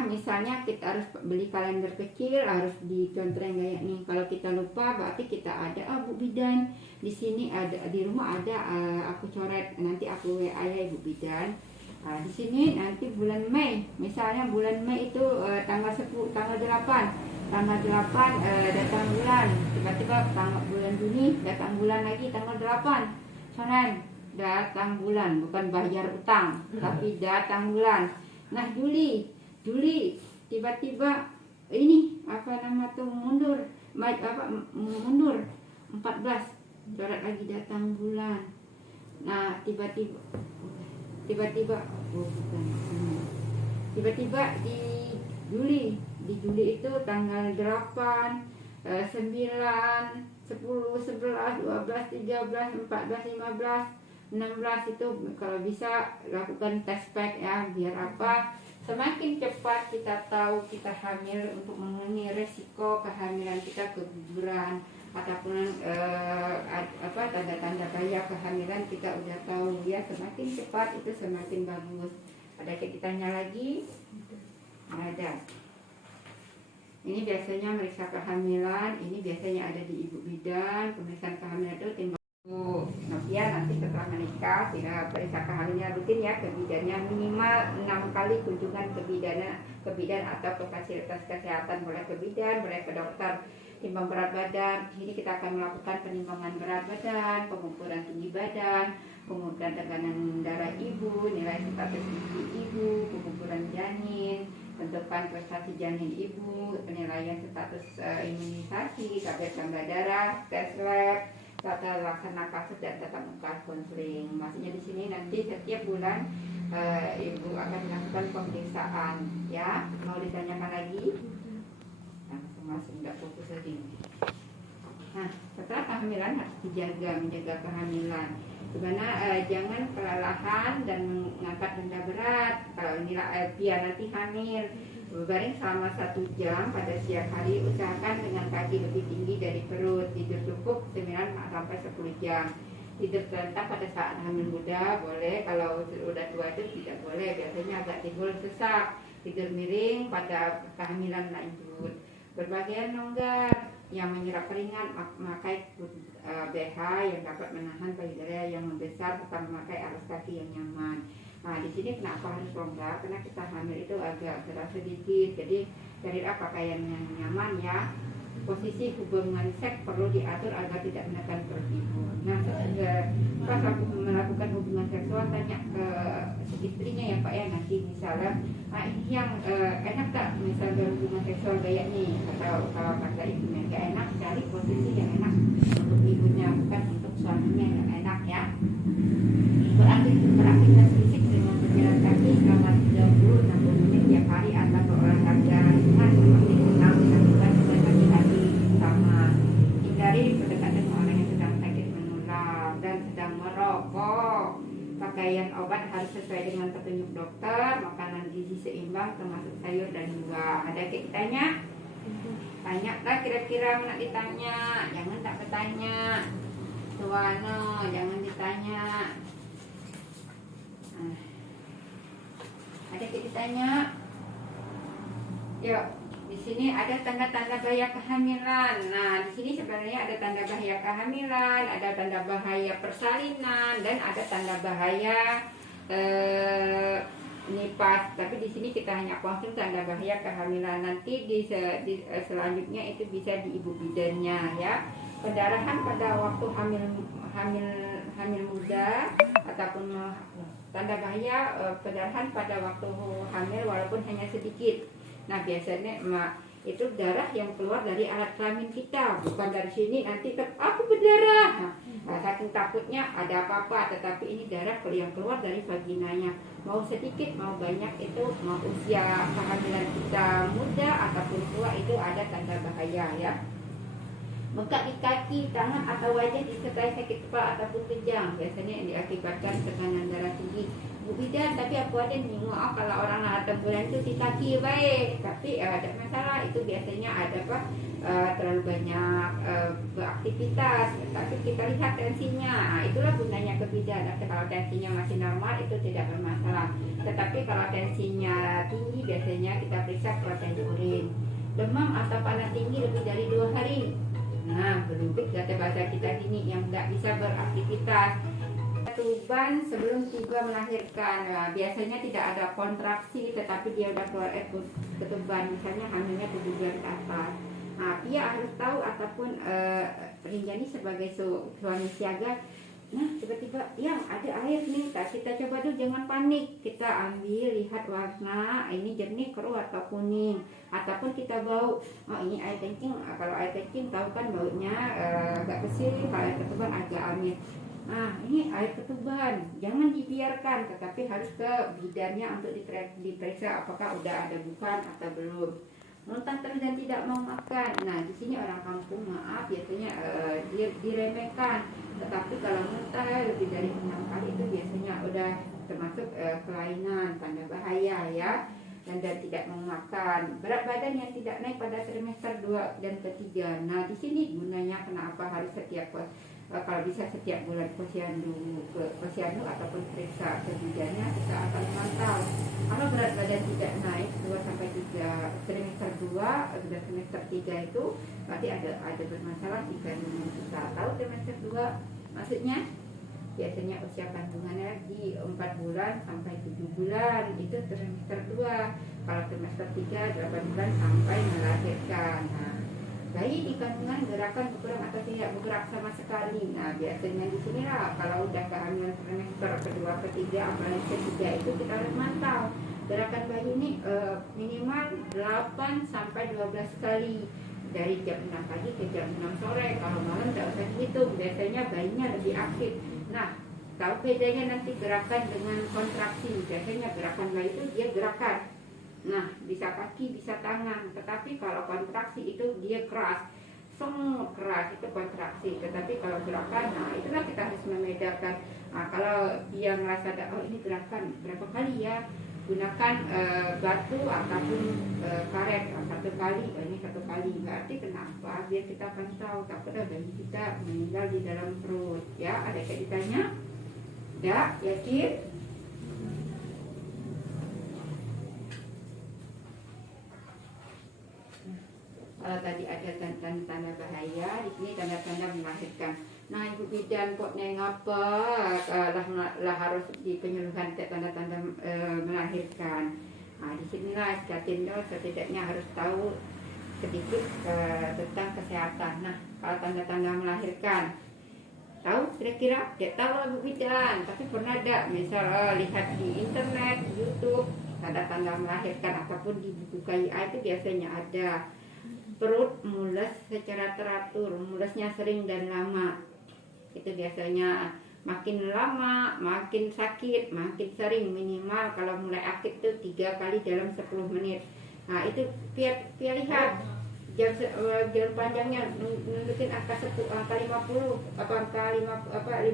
Misalnya kita harus beli kalender kecil, harus dicontreng kayak nih. Kalau kita lupa berarti kita ada Bu Bidan di sini, ada di rumah ada aku coret, nanti aku WA ya Ibu Bidan. Di sini nanti bulan Mei, misalnya bulan Mei itu tanggal 10, tanggal 8 datang bulan, tiba-tiba tanggal bulan Juni datang bulan lagi tanggal 8. Sonan datang bulan, bukan bayar utang, tapi datang bulan. Nah Juli tiba-tiba ini mundur 14, coret lagi datang bulan. Nah tiba-tiba di Juli itu tanggal 8, 9, 10, 11, 12, 13, 14, 15, 16 itu kalau bisa lakukan tes pack ya, biar apa? Semakin cepat kita tahu kita hamil untuk mengurangi resiko kehamilan kita keguguran ataupun tanda-tanda bahaya kehamilan kita udah tahu ya, semakin cepat itu semakin bagus. Ada ceritanya lagi? Ada. Ini biasanya meriksa kehamilan, ini biasanya ada di Ibu Bidan. Pemeriksaan kehamilan itu timbang ya, nanti setelah menikah tidak periksa kehamilan rutin ya, ke bidannya minimal 6 kali kunjungan ke bidan atau ke fasilitas kesehatan, boleh ke bidan, boleh ke dokter. Timbang berat badan, di sini kita akan melakukan penimbangan berat badan, pengukuran tinggi badan, pengukuran tekanan darah ibu, nilai status ibu, pengukuran janin, tentukan prestasi janin ibu, penilaian status imunisasi, tablet gula darah, tes lab, tata laksana kasus dan tatap muka konseling. Maksudnya di sini nanti setiap bulan ibu akan melakukan pemeriksaan ya. Mau ditanyakan lagi? Masing-masing nggak fokus lagi. Nah, setelah kehamilan harus menjaga kehamilan. Dimana jangan kelelahan dan mengangkat benda berat. Kalau inilah Pia nanti hamil, berbaring selama 1 jam pada siang hari, usahakan dengan kaki lebih tinggi dari perut. Tidur cukup 9 sampai 10 jam. Tidur terlentang pada saat hamil muda boleh, kalau sudah tua itu tidak boleh, biasanya agak timbul sesak. Tidur miring pada kehamilan lanjut. Berbagian longgar yang menyerap keringat, memakai BH yang dapat menahan payudara yang membesar, serta memakai alas kaki yang nyaman. Nah, di sini kenapa harus longgar? Karena kita hamil itu agak berat sedikit, jadi carilah pakaian yang nyaman ya. posisi hubungan seks perlu diatur agar tidak menekan perut ibu. Nah, pas aku melakukan hubungan seksual tanya ke istrinya ya Pak ya, nanti misalnya ini yang enak tak misalnya hubungan seksual kayak nih, atau kalau kata ibunya gak enak, cari posisi yang enak untuk ibunya, bukan untuk suaminya yang enak ya. Beraktivitas fisik dengan berjalan kaki selama 30-60 menit tiap hari atau berolahraga ringan seperti renang dilakukan dengan kaki-kaki sama. Hindari berdekatan dengan orang yang sedang sakit menular dan sedang merokok. Pakaian obat harus sesuai dengan petunjuk dokter. Makanan gizi seimbang termasuk sayur dan buah. Ada yang ditanya? Tanya lah kira-kira mana ditanya. Jangan tak bertanya. Tuano, jangan ditanya. Ada yang ditanya? Yuk, di sini ada tanda-tanda bahaya kehamilan. Nah, di sini sebenarnya ada tanda bahaya kehamilan, ada tanda bahaya persalinan, dan ada tanda bahaya nipas. Tapi di sini kita hanya konsum tanda bahaya kehamilan. Nanti di selanjutnya itu bisa di ibu bidannya ya. Pendarahan pada waktu hamil muda ataupun tanda bahaya pendarahan pada waktu hamil walaupun hanya sedikit. Nah, biasanya itu darah yang keluar dari alat kelamin kita, bukan dari sini nanti aku berdarah. Nah, saking takutnya ada apa-apa, tetapi ini darah yang keluar dari vaginanya. Mau sedikit mau banyak, itu mau usia kehamilan kita muda ataupun tua, itu ada tanda bahaya ya. Bengkak di kaki, tangan atau wajah disertai sakit kepala ataupun kejang, biasanya yang diakibatkan tekanan darah tinggi. Bu bidan, tapi aku ada nih, maaf kalau orang ada bulan itu di kaki baik, tapi ada masalah, itu biasanya ada apa? Terlalu banyak beraktivitas, tapi kita lihat tensinya. Nah, itulah gunanya ke bidan. Kalau tensinya masih normal itu tidak bermasalah, tetapi kalau tensinya tinggi biasanya kita periksa protein urin. Demam atau panas tinggi lebih dari 2 hari. Nah, berlubit kata bahasa kita gini, yang nggak bisa beraktivitas. Ketuban sebelum tiba melahirkan. Nah, biasanya tidak ada kontraksi, tetapi dia udah keluar ketuban, misalnya hamilnya 7 bulan ke atas. Nah, dia harus tahu ataupun Rinjani sebagai suami siaga. Nah, tiba-tiba yang ada air nih, kita coba dulu, jangan panik. Kita ambil, lihat warna, ini jernih, keruh atau kuning, ataupun kita bau, oh ini air kencing. Kalau air kencing tahu kan baunya agak kesini, kalau air ketuban agak amis. Nah, ini air ketuban, jangan dibiarkan, tetapi harus ke bidannya untuk diperiksa apakah udah ada bukan atau belum. Muntah terus dan tidak mau makan. Nah, di sini orang kampung maaf biasanya diremehkan. Tetapi kalau muntah lebih dari 6 kali itu biasanya udah termasuk kelainan, tanda bahaya ya. Dan tidak mau makan. Berat badan yang tidak naik pada trimester 2 dan ketiga. Nah, di sini gunanya kenapa harus setiap kalau bisa setiap bulan posyandu ataupun periksa ke bidannya, kita akan memantau. Kalau berat badan tidak naik 2-3 trimester 2 dan trimester 3 itu berarti ada bermasalah di kandungan kita. Tahu trimester 2 maksudnya? Biasanya usia kandungannya di 4 bulan sampai 7 bulan, itu trimester 2. Kalau trimester 3 8 bulan sampai melahirkan. Nah, bayi di kandungan gerakan berkurang atau tidak bergerak sama sekali. Nah, biasanya di sinilah kalau udah kehamilan trimester kedua, ketiga, apalagi ketiga itu kita harus mantau. Gerakan bayi ini minimal 8 sampai 12 kali dari jam 6 pagi ke jam 6 sore. Kalau malam tidak usah dihitung, biasanya bayinya lebih aktif. Nah, tahu bedanya nanti gerakan dengan kontraksi. Biasanya gerakan bayi itu dia gerakan. Nah, bisa kaki, bisa tangan. Tetapi kalau kontraksi itu dia keras. Semua keras itu kontraksi. Tetapi kalau gerakan, nah itulah kita harus membedakan. Nah, kalau dia merasa oh ini gerakan berapa kali ya, gunakan batu ataupun karet 1 kali. Ini 1 kali. Berarti kenapa? Biar kita akan tahu takutnya bayi kita meninggal di dalam perut. Ya, ada kaitannya? Ya, yakin? Kalau tadi ada tanda-tanda bahaya, di sini tanda-tanda melahirkan. Nah, ibu bidan kok ngapa lah harus di penyuluhan tanda-tanda melahirkan. Nah, di sinilah setidaknya harus tahu sedikit tentang kesehatan. Nah, kalau tanda-tanda melahirkan, tahu kira-kira? Tidak tahu lah Bu Bidan, tapi pernah ada misal lihat di internet, di YouTube, tanda-tanda melahirkan ataupun di buku KIA itu biasanya ada perut mules secara teratur, mulesnya sering dan lama. Itu biasanya makin lama, makin sakit, makin sering, minimal kalau mulai aktif tuh 3 kali dalam 10 menit. Nah itu lihat jam panjangnya nunjukin angka 10, angka 50 atau angka 50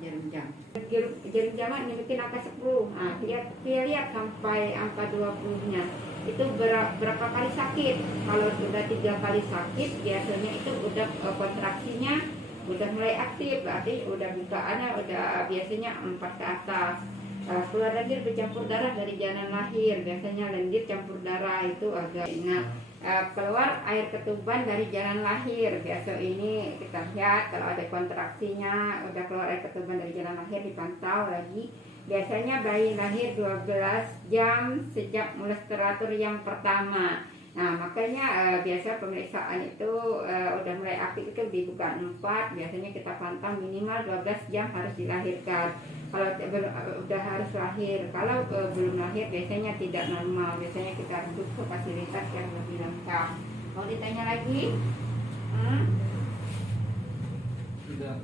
jarum jam. Jarum jam nunjukin angka 10. Nah, lihat sampai angka 20-nya. Itu berapa kali sakit. Kalau sudah 3 kali sakit, biasanya itu udah kontraksinya udah mulai aktif, berarti udah bukaannya udah biasanya 4 ke atas. Keluar lendir bercampur darah dari janin lahir, biasanya lendir campur darah itu agak keluar air ketuban dari janin lahir. Biasa ini kita lihat kalau ada kontraksinya udah keluar air ketuban dari janin lahir, dipantau lagi. Biasanya bayi lahir 12 jam sejak mulai teratur yang pertama. Nah makanya biasa pemeriksaan itu udah mulai aktif itu dibuka 4, biasanya kita pantau minimal 12 jam harus dilahirkan. Kalau udah harus lahir, kalau belum lahir biasanya tidak normal, biasanya kita rujuk ke fasilitas yang lebih lengkap. Mau ditanya lagi? Tidak.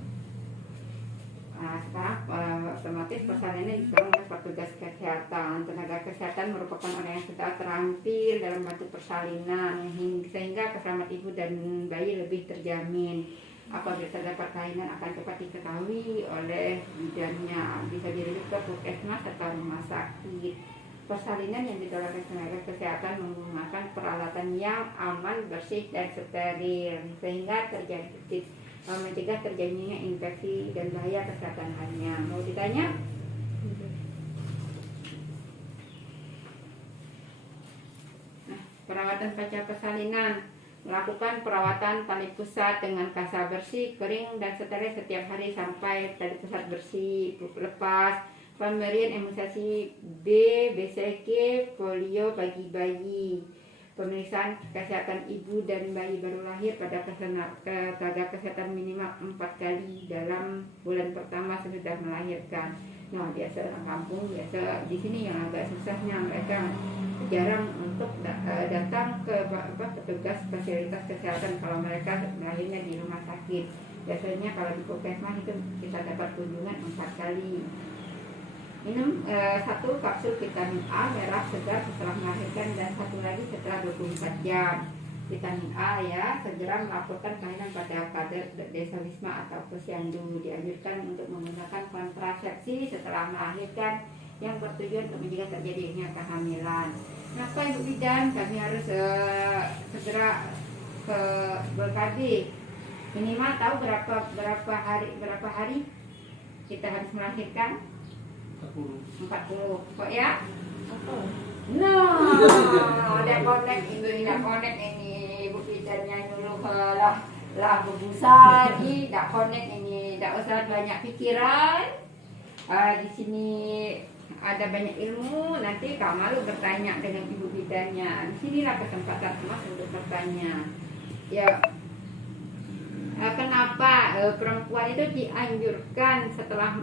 Nah, sekarang otomatis persalinannya dipegang oleh petugas kesehatan. Tenaga kesehatan merupakan orang yang sudah terampil dalam bantu persalinan, sehingga keselamatan ibu dan bayi lebih terjamin. Apabila terdapat kelainan akan cepat diketahui oleh bidannya, bisa dirujuk ke puskesmas atau rumah sakit. Persalinan yang dikelola tenaga kesehatan menggunakan peralatan yang aman, bersih dan steril, sehingga mencegah terjadinya infeksi dan bahaya kesehatan lainnya. Mau ditanya? Nah, perawatan pasca persalinan. Melakukan perawatan tali pusat dengan kasa bersih, kering, dan steril setiap hari sampai tali pusat bersih, lepas. Pemberian imunisasi B, BCG, polio bagi bayi. Pemeriksaan kesehatan ibu dan bayi baru lahir pada tenaga kesehatan minimal 4 kali dalam bulan pertama sesudah melahirkan. Nah biasa orang kampung, biasa di sini yang agak susahnya mereka jarang untuk datang ke petugas fasilitas kesehatan kalau mereka melahirnya di rumah sakit. Biasanya kalau di puskesmas itu kita dapat kunjungan 4 kali. Minum 1 kapsul vitamin A merah segar setelah melahirkan dan 1 lagi setelah 24 jam. Vitamin A ya, segera melaporkan kelainan pada kader desa Wisma atau posyandu. Dianjurkan untuk menggunakan kontrasepsi setelah melahirkan yang bertujuan untuk mencegah terjadinya kehamilan. Kenapa Ibu Bidan kami harus segera ke BKB? Minimal tahu berapa hari kita harus melahirkan? 40 kok ya? Ada konek ini Ibu Bidannya dulu lah berbusar di dak konek ini, dak usah banyak pikiran. Di sini ada banyak ilmu, nanti kamu malu bertanya dengan Ibu Bidannya. Di sinilah kesempatan emas untuk bertanya. Ya. Kenapa perempuan itu dianjurkan setelah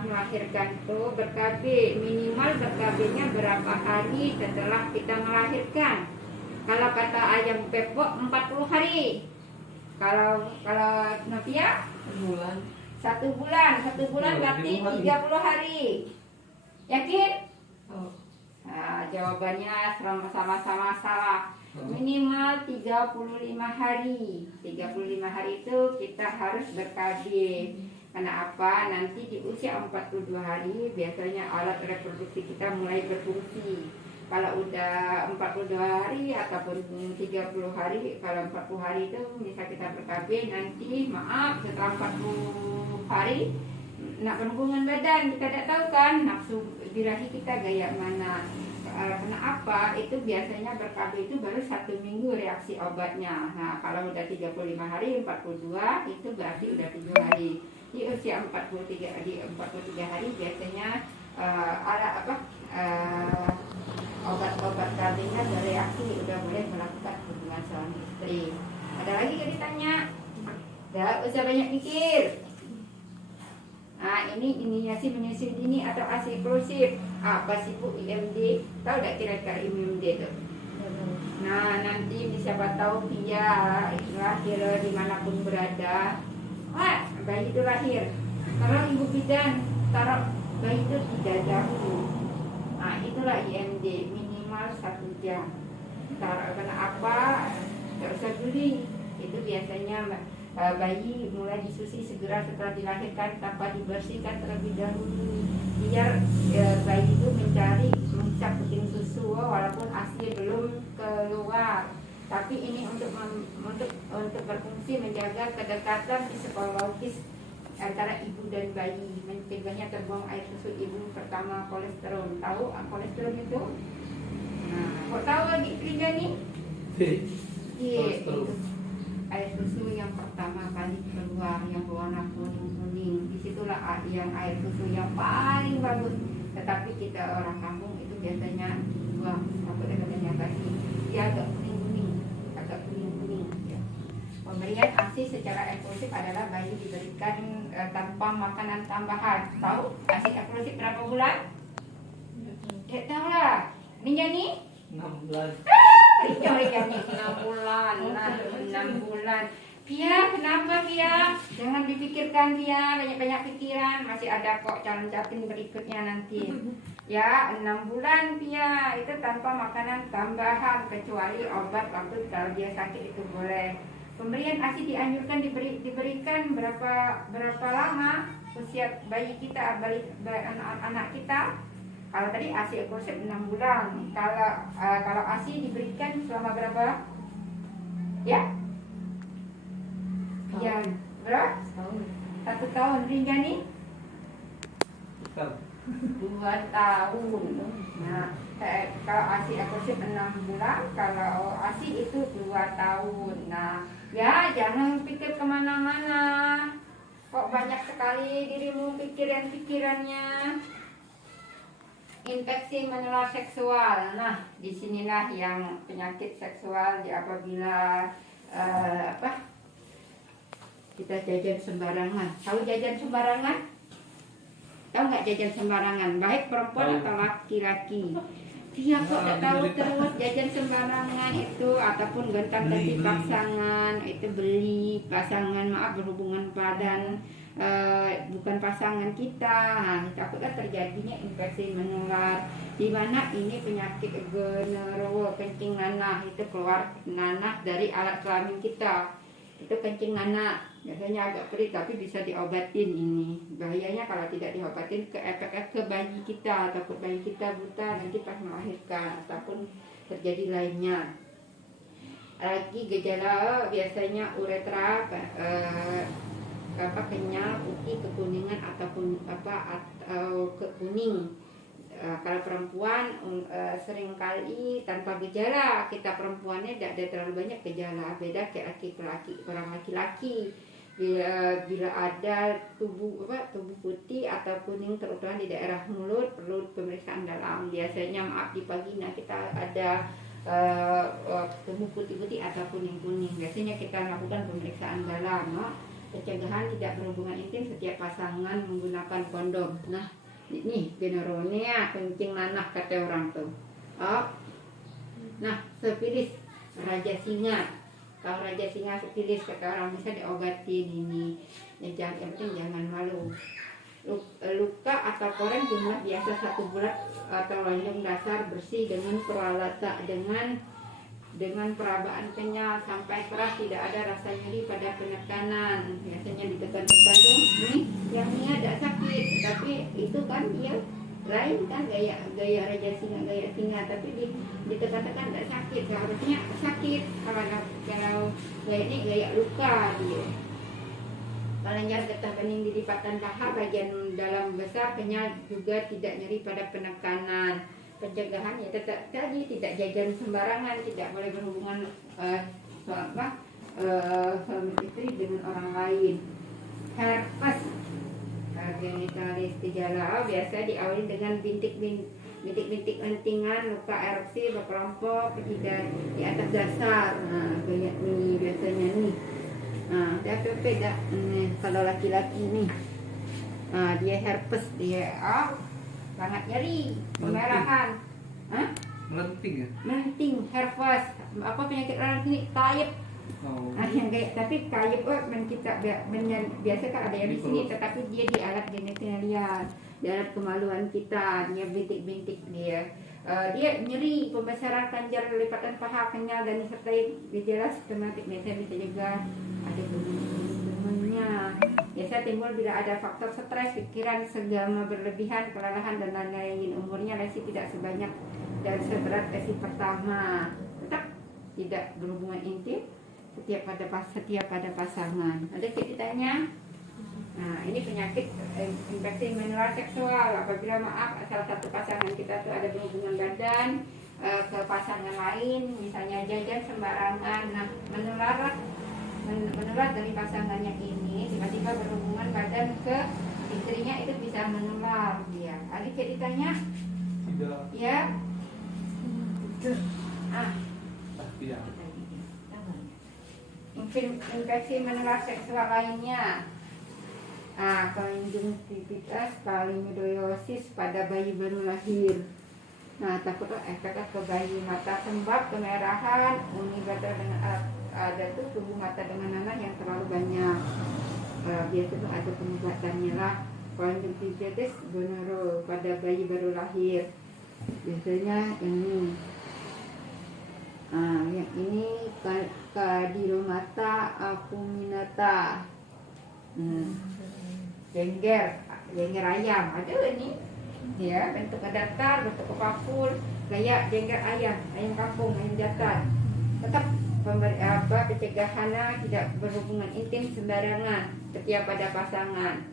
melahirkan itu ber-KB, minimal ber-KB-nya berapa hari setelah kita melahirkan? Kalau kata ayam pepok 40 hari. Kalau Novia? 1 bulan berarti 30 hari. Yakin? Nah, jawabannya sama-sama salah. Minimal 35 hari. 35 hari itu kita harus ber-KB. Karena apa? Nanti di usia 42 hari biasanya alat reproduksi kita mulai berfungsi. Kalau udah 42 hari ataupun 30 hari, kalau 40 hari itu bisa kita ber-KB, nanti maaf setelah 40 hari nak penghubungan badan kita tidak tahu kan nafsu birahi kita gaya mana. Kenapa? Itu biasanya ber-KB itu baru 1 minggu reaksi obatnya. Nah kalau udah 35 hari, 42 itu berarti udah 7 hari. Di usia 43 hari biasanya obat-obat KB boleh. Ada lagi kan ditanya? Gak usah banyak mikir. Nah, ini iniasi menyusui dini atau ASI eksklusif. Apa sih Bu IMD? Tahu gak kira-kira IMD itu? Nah, nanti siapa tahu dia lahir dimanapun berada. Wah, bayi itu lahir. Kalau ibu bidan taruh bayi itu di dadamu. Nah, itulah IMD, minimal 1 jam. Taruh karena apa? Gak usah beli. Itu biasanya bayi mulai disusui segera setelah dilahirkan tanpa dibersihkan terlebih dahulu, biar bayi itu mencari menghisap puting susu walaupun ASI belum keluar. Tapi ini untuk berfungsi menjaga kedekatan psikologis antara ibu dan bayi, mencegahnya terbuang air susu ibu, pertama kolesterol. Tahu kolesterol itu? Nah, kok tahu lagi Klinga nih? Iya, itu air susu yang pertama kali keluar yang berwarna kuning-kuning. Disitulah yang air susu yang paling bagus. Tetapi kita orang kampung itu biasanya dibuang. Aku katanya kasih dia agak kuning-kuning, ya. Pemberian ASI secara eksklusif adalah bayi diberikan tanpa makanan tambahan. Tahu ASI eksklusif berapa bulan? Tidak tahu lah. Ini nih 6 bulan. Rika nih 6 bulan. Nah, 6 bulan. Pia, kenapa Pia? Jangan dipikirkan Pia, banyak-banyak pikiran. Masih ada kok calon capin berikutnya nanti. Ya, 6 bulan Pia. Itu tanpa makanan tambahan kecuali obat waktu kalau dia sakit itu boleh. Pemberian ASI dianjurkan diberikan berapa lama usia bayi kita, anak kita. Kalau tadi ASI eksklusif 6 bulan. Kalau ASI diberikan selama berapa? Ya? Ya, berapa? 1 tahun. Ringa nih? 2 tahun. Nah, kalau ASI eksklusif 6 bulan, kalau ASI itu 2 tahun. Nah, ya jangan pikir kemana-mana. Kok banyak sekali dirimu pikirannya. Infeksi menular seksual. Nah, disinilah yang penyakit seksual apabila kita jajan sembarangan. Tahu jajan sembarangan? Tahu nggak jajan sembarangan? Baik perempuan atau laki-laki. Dia kok tidak tahu terus jajan sembarangan itu ataupun gonta-ganti pasangan itu beli pasangan berhubungan badan. Bukan pasangan kita. Nah, takutnya terjadinya infeksi menular di mana ini penyakit gonorrhea, kencing nanah, itu keluar nanah dari alat kelamin kita. Itu kencing nanah biasanya agak perih tapi bisa diobatin. Ini bahayanya kalau tidak diobatin efek ke bayi kita, takut bayi kita buta nanti pas melahirkan ataupun terjadi lainnya. Lagi gejala biasanya uretra kenyal, putih, kekuningan ataupun kekuning. Kalau perempuan seringkali tanpa gejala, kita perempuannya tidak ada terlalu banyak gejala, beda kayak laki-laki. Orang laki-laki bila ada tubuh putih atau kuning terutama di daerah mulut perlu pemeriksaan dalam. Biasanya di vagina kita ada tubuh putih-putih atau kuning-kuning. Biasanya kita lakukan pemeriksaan dalam. Pencegahan tidak berhubungan intim setiap pasangan menggunakan kondom. Nah, ini gonorrhea, kencing nanah kata orang tuh. Nah, sifilis, raja singa. Kalau raja singa sifilis kata orang bisa diobatin ini. Yang penting jangan malu. Luka atau koren jumlah biasa 1 bulat atau lonjong dasar bersih dengan peralatan dengan perabaan kenyal sampai keras, tidak ada rasa nyeri pada penekanan. Biasanya ditekan-tekan tuh, yang ini ada sakit, tapi itu kan dia lain kan gaya raja singa, gaya singa, tapi ditekan-tekan tidak sakit. Seharusnya sakit kalau gaya ini gaya luka dia. Kelenjar getah bening di lipatan paha bagian dalam besar kenyal juga tidak nyeri pada penekanan. Pencegahan ya tetap tadi, tidak jajan sembarangan, tidak boleh berhubungan suami istri dengan orang lain. Herpes genitalis, gejala biasa diawali dengan bintik-bintik lentingan, luka erupsi berkelompok di atas dasar. Nah, kayak nih biasanya nih. Nah, TPP dah. Kalau laki-laki nih, dia herpes, dia sangat nyeri, kemerahan, Melenting ya? melenting, herpes, apa penyakit orang sini, kayep. Oh. Yang kayak tapi kayep kita biasa kan ada yang di sini, tetapi dia di alat genitalia, di alat kemaluan kita, dia bintik-bintik dia. Dia nyeri, pembesaran kelenjar lipatan paha, kenyal dan disertai gejala sistematik. Biasanya bisa juga ada temennya. Biasa timbul bila ada faktor stres, pikiran segama berlebihan, kelelahan dan lain-lain. Umurnya lesi tidak sebanyak dan seberat lesi pertama. Tetap tidak berhubungan intim setiap pada pasangan. Ada ceritanya. Nah, ini penyakit infeksi menular seksual. Apabila salah satu pasangan kita tuh ada berhubungan badan ke pasangan lain, misalnya jajan sembarangan, nah menular dari pasangannya ini, tiba-tiba berhubungan badan ke istrinya, itu bisa menular dia. Ada ceritanya? Tidak. Ya. Iya. Infeksi menular seksual lainnya, konjungtivitis, palinidiosis pada bayi baru lahir. Nah, takutnya efeknya ke bayi, mata sembab, kemerahan, unibata dengan ada tuh tubuh mata dengan nanah yang terlalu banyak. Biasanya ada pengobatannya lah. Konjungtivitis gonorrhea pada bayi baru lahir. Biasanya ini. Yang ini Cadilomata acuminata, jengger ayam ada ini, ya, bentuk datar, bentuk kepapul, kayak jengger ayam kampung, ayam jantan. Tetap pencegahannya tidak berhubungan intim sembarangan setiap pada pasangan.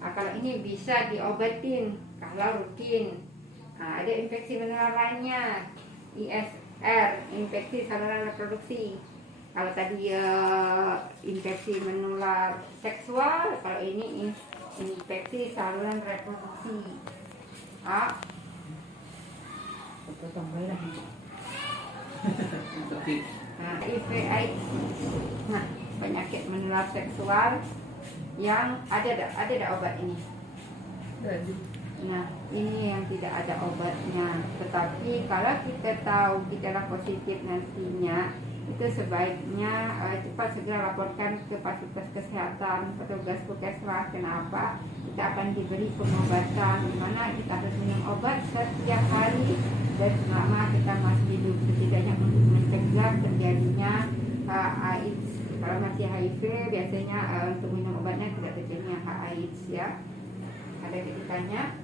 Kalau ini bisa diobatin kalau rutin. Ada infeksi menular lainnya, ISR, infeksi saluran reproduksi. Kalau tadi infeksi menular seksual, kalau ini infeksi saluran reproduksi. HIV/AIDS, penyakit menular seksual yang ada obat ini. Nah, ini yang tidak ada obatnya. Tetapi kalau kita tahu kita positif nantinya, itu sebaiknya cepat segera laporkan ke fasilitas kesehatan, petugas puskesmas. Kenapa? Kita akan diberi pengobatan, di mana kita harus minum obat setiap hari dan selama kita masih hidup, setidaknya untuk mencegah terjadinya AIDS. Kalau masih HIV, biasanya untuk minum obatnya tidak terjadinya AIDS, ya. Ada ceritanya.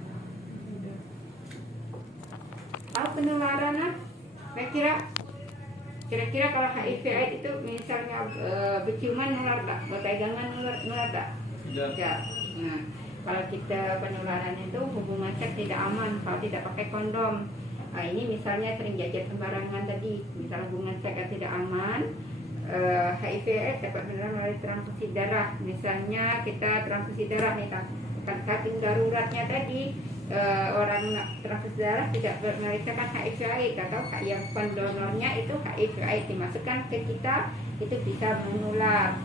Tahu penularan? Kira-kira kalau HIV/AIDS itu misalnya berciuman nular tak, berpegangan nular tak? Tidak. Nah, kalau kita penularan itu hubungan seks tidak aman kalau tidak pakai kondom. Nah, ini misalnya sering jajan sembarangan tadi, misal hubungan seks tidak aman. HIV/AIDS dapat menular melalui transfusi darah. Misalnya kita transfusi darah nih, saking daruratnya tadi, orang transfusi darah tidak memeriksakan HIV/AIDS, atau yang pendonornya itu HIV/AIDS dimasukkan ke kita, itu bisa menular.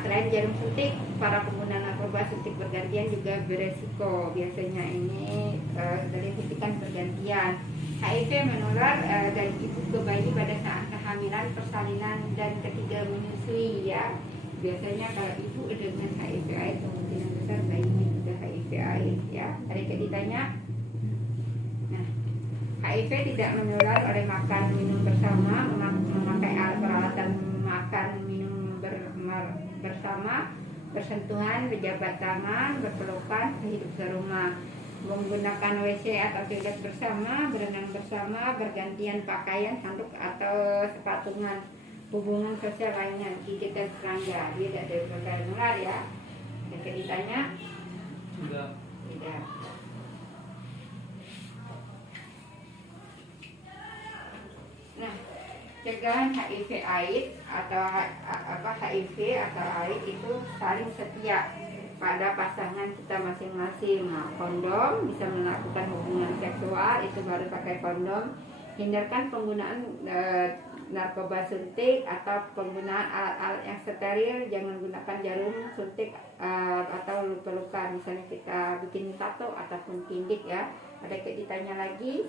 Selain jarum suntik, para pengguna narkoba suntik bergantian juga beresiko. Biasanya ini dari suntikan bergantian. HIV menular dari ibu ke bayi pada saat kehamilan, persalinan, dan ketiga menyusui, ya. Biasanya kalau ibu dengan HIV/AIDS, kemungkinan besar bayinya juga HIV/AIDS, ya. Ada ceritanya. Nah, HIV tidak menular oleh makan minum bersama, memakai alat peralatan makan minum bersama, bersentuhan, berjabat tangan, berpelukan, sehidup serumah, menggunakan WC atau toilet bersama, berenang bersama, bergantian pakaian, handuk atau sepatungan, hubungan sosial lainnya, gigit dan serangga. Dia tidak ada menular, ya. Dan ceritanya tidak. Nah, cegahan HIV/AIDS atau HIV atau AIDS itu saling setia pada pasangan kita masing-masing. Nah, kondom bisa melakukan hubungan seksual itu baru pakai kondom. Hindarkan penggunaan narkoba suntik atau penggunaan alat-alat yang steril. Jangan gunakan jarum suntik atau luka-luka. Misalnya kita bikin tato ataupun tindik ya. Ada ditanya lagi.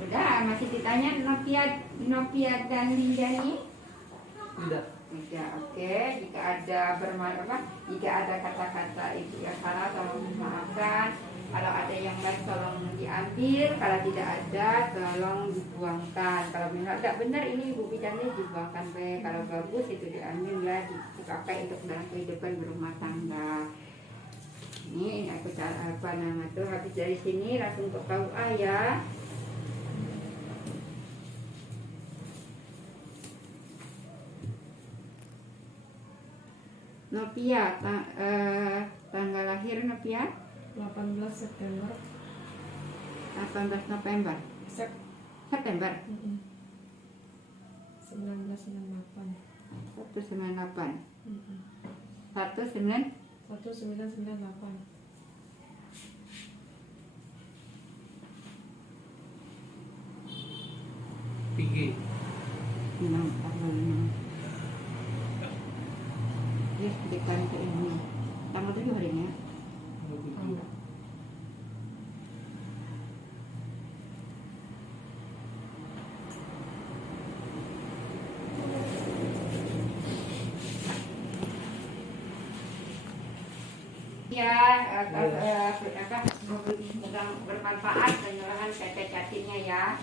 Udah, masih ditanya Novia dan Linjani? Tidak. Tidak, oke. Jika ada jika ada kata-kata ibu yang salah tolong dimaafkan. Kalau ada yang baik tolong diambil. Kalau tidak ada tolong dibuangkan. Kalau memang tidak benar ini ibu bicaranya dibuangkan baik. Kalau bagus itu diambil ya, dipakai untuk dalam kehidupan berumah tangga. Ini aku cara habis dari sini langsung ke KUA ya. Novia, tanggal lahir Novia? 18 September. 18 November. September. 1998. 198. 1998. Tinggi. Yes, dekan ke ini. Tanggal 7 hari ini ya? Ya, semoga bermanfaat penyerahan cacat-cacatnya ya.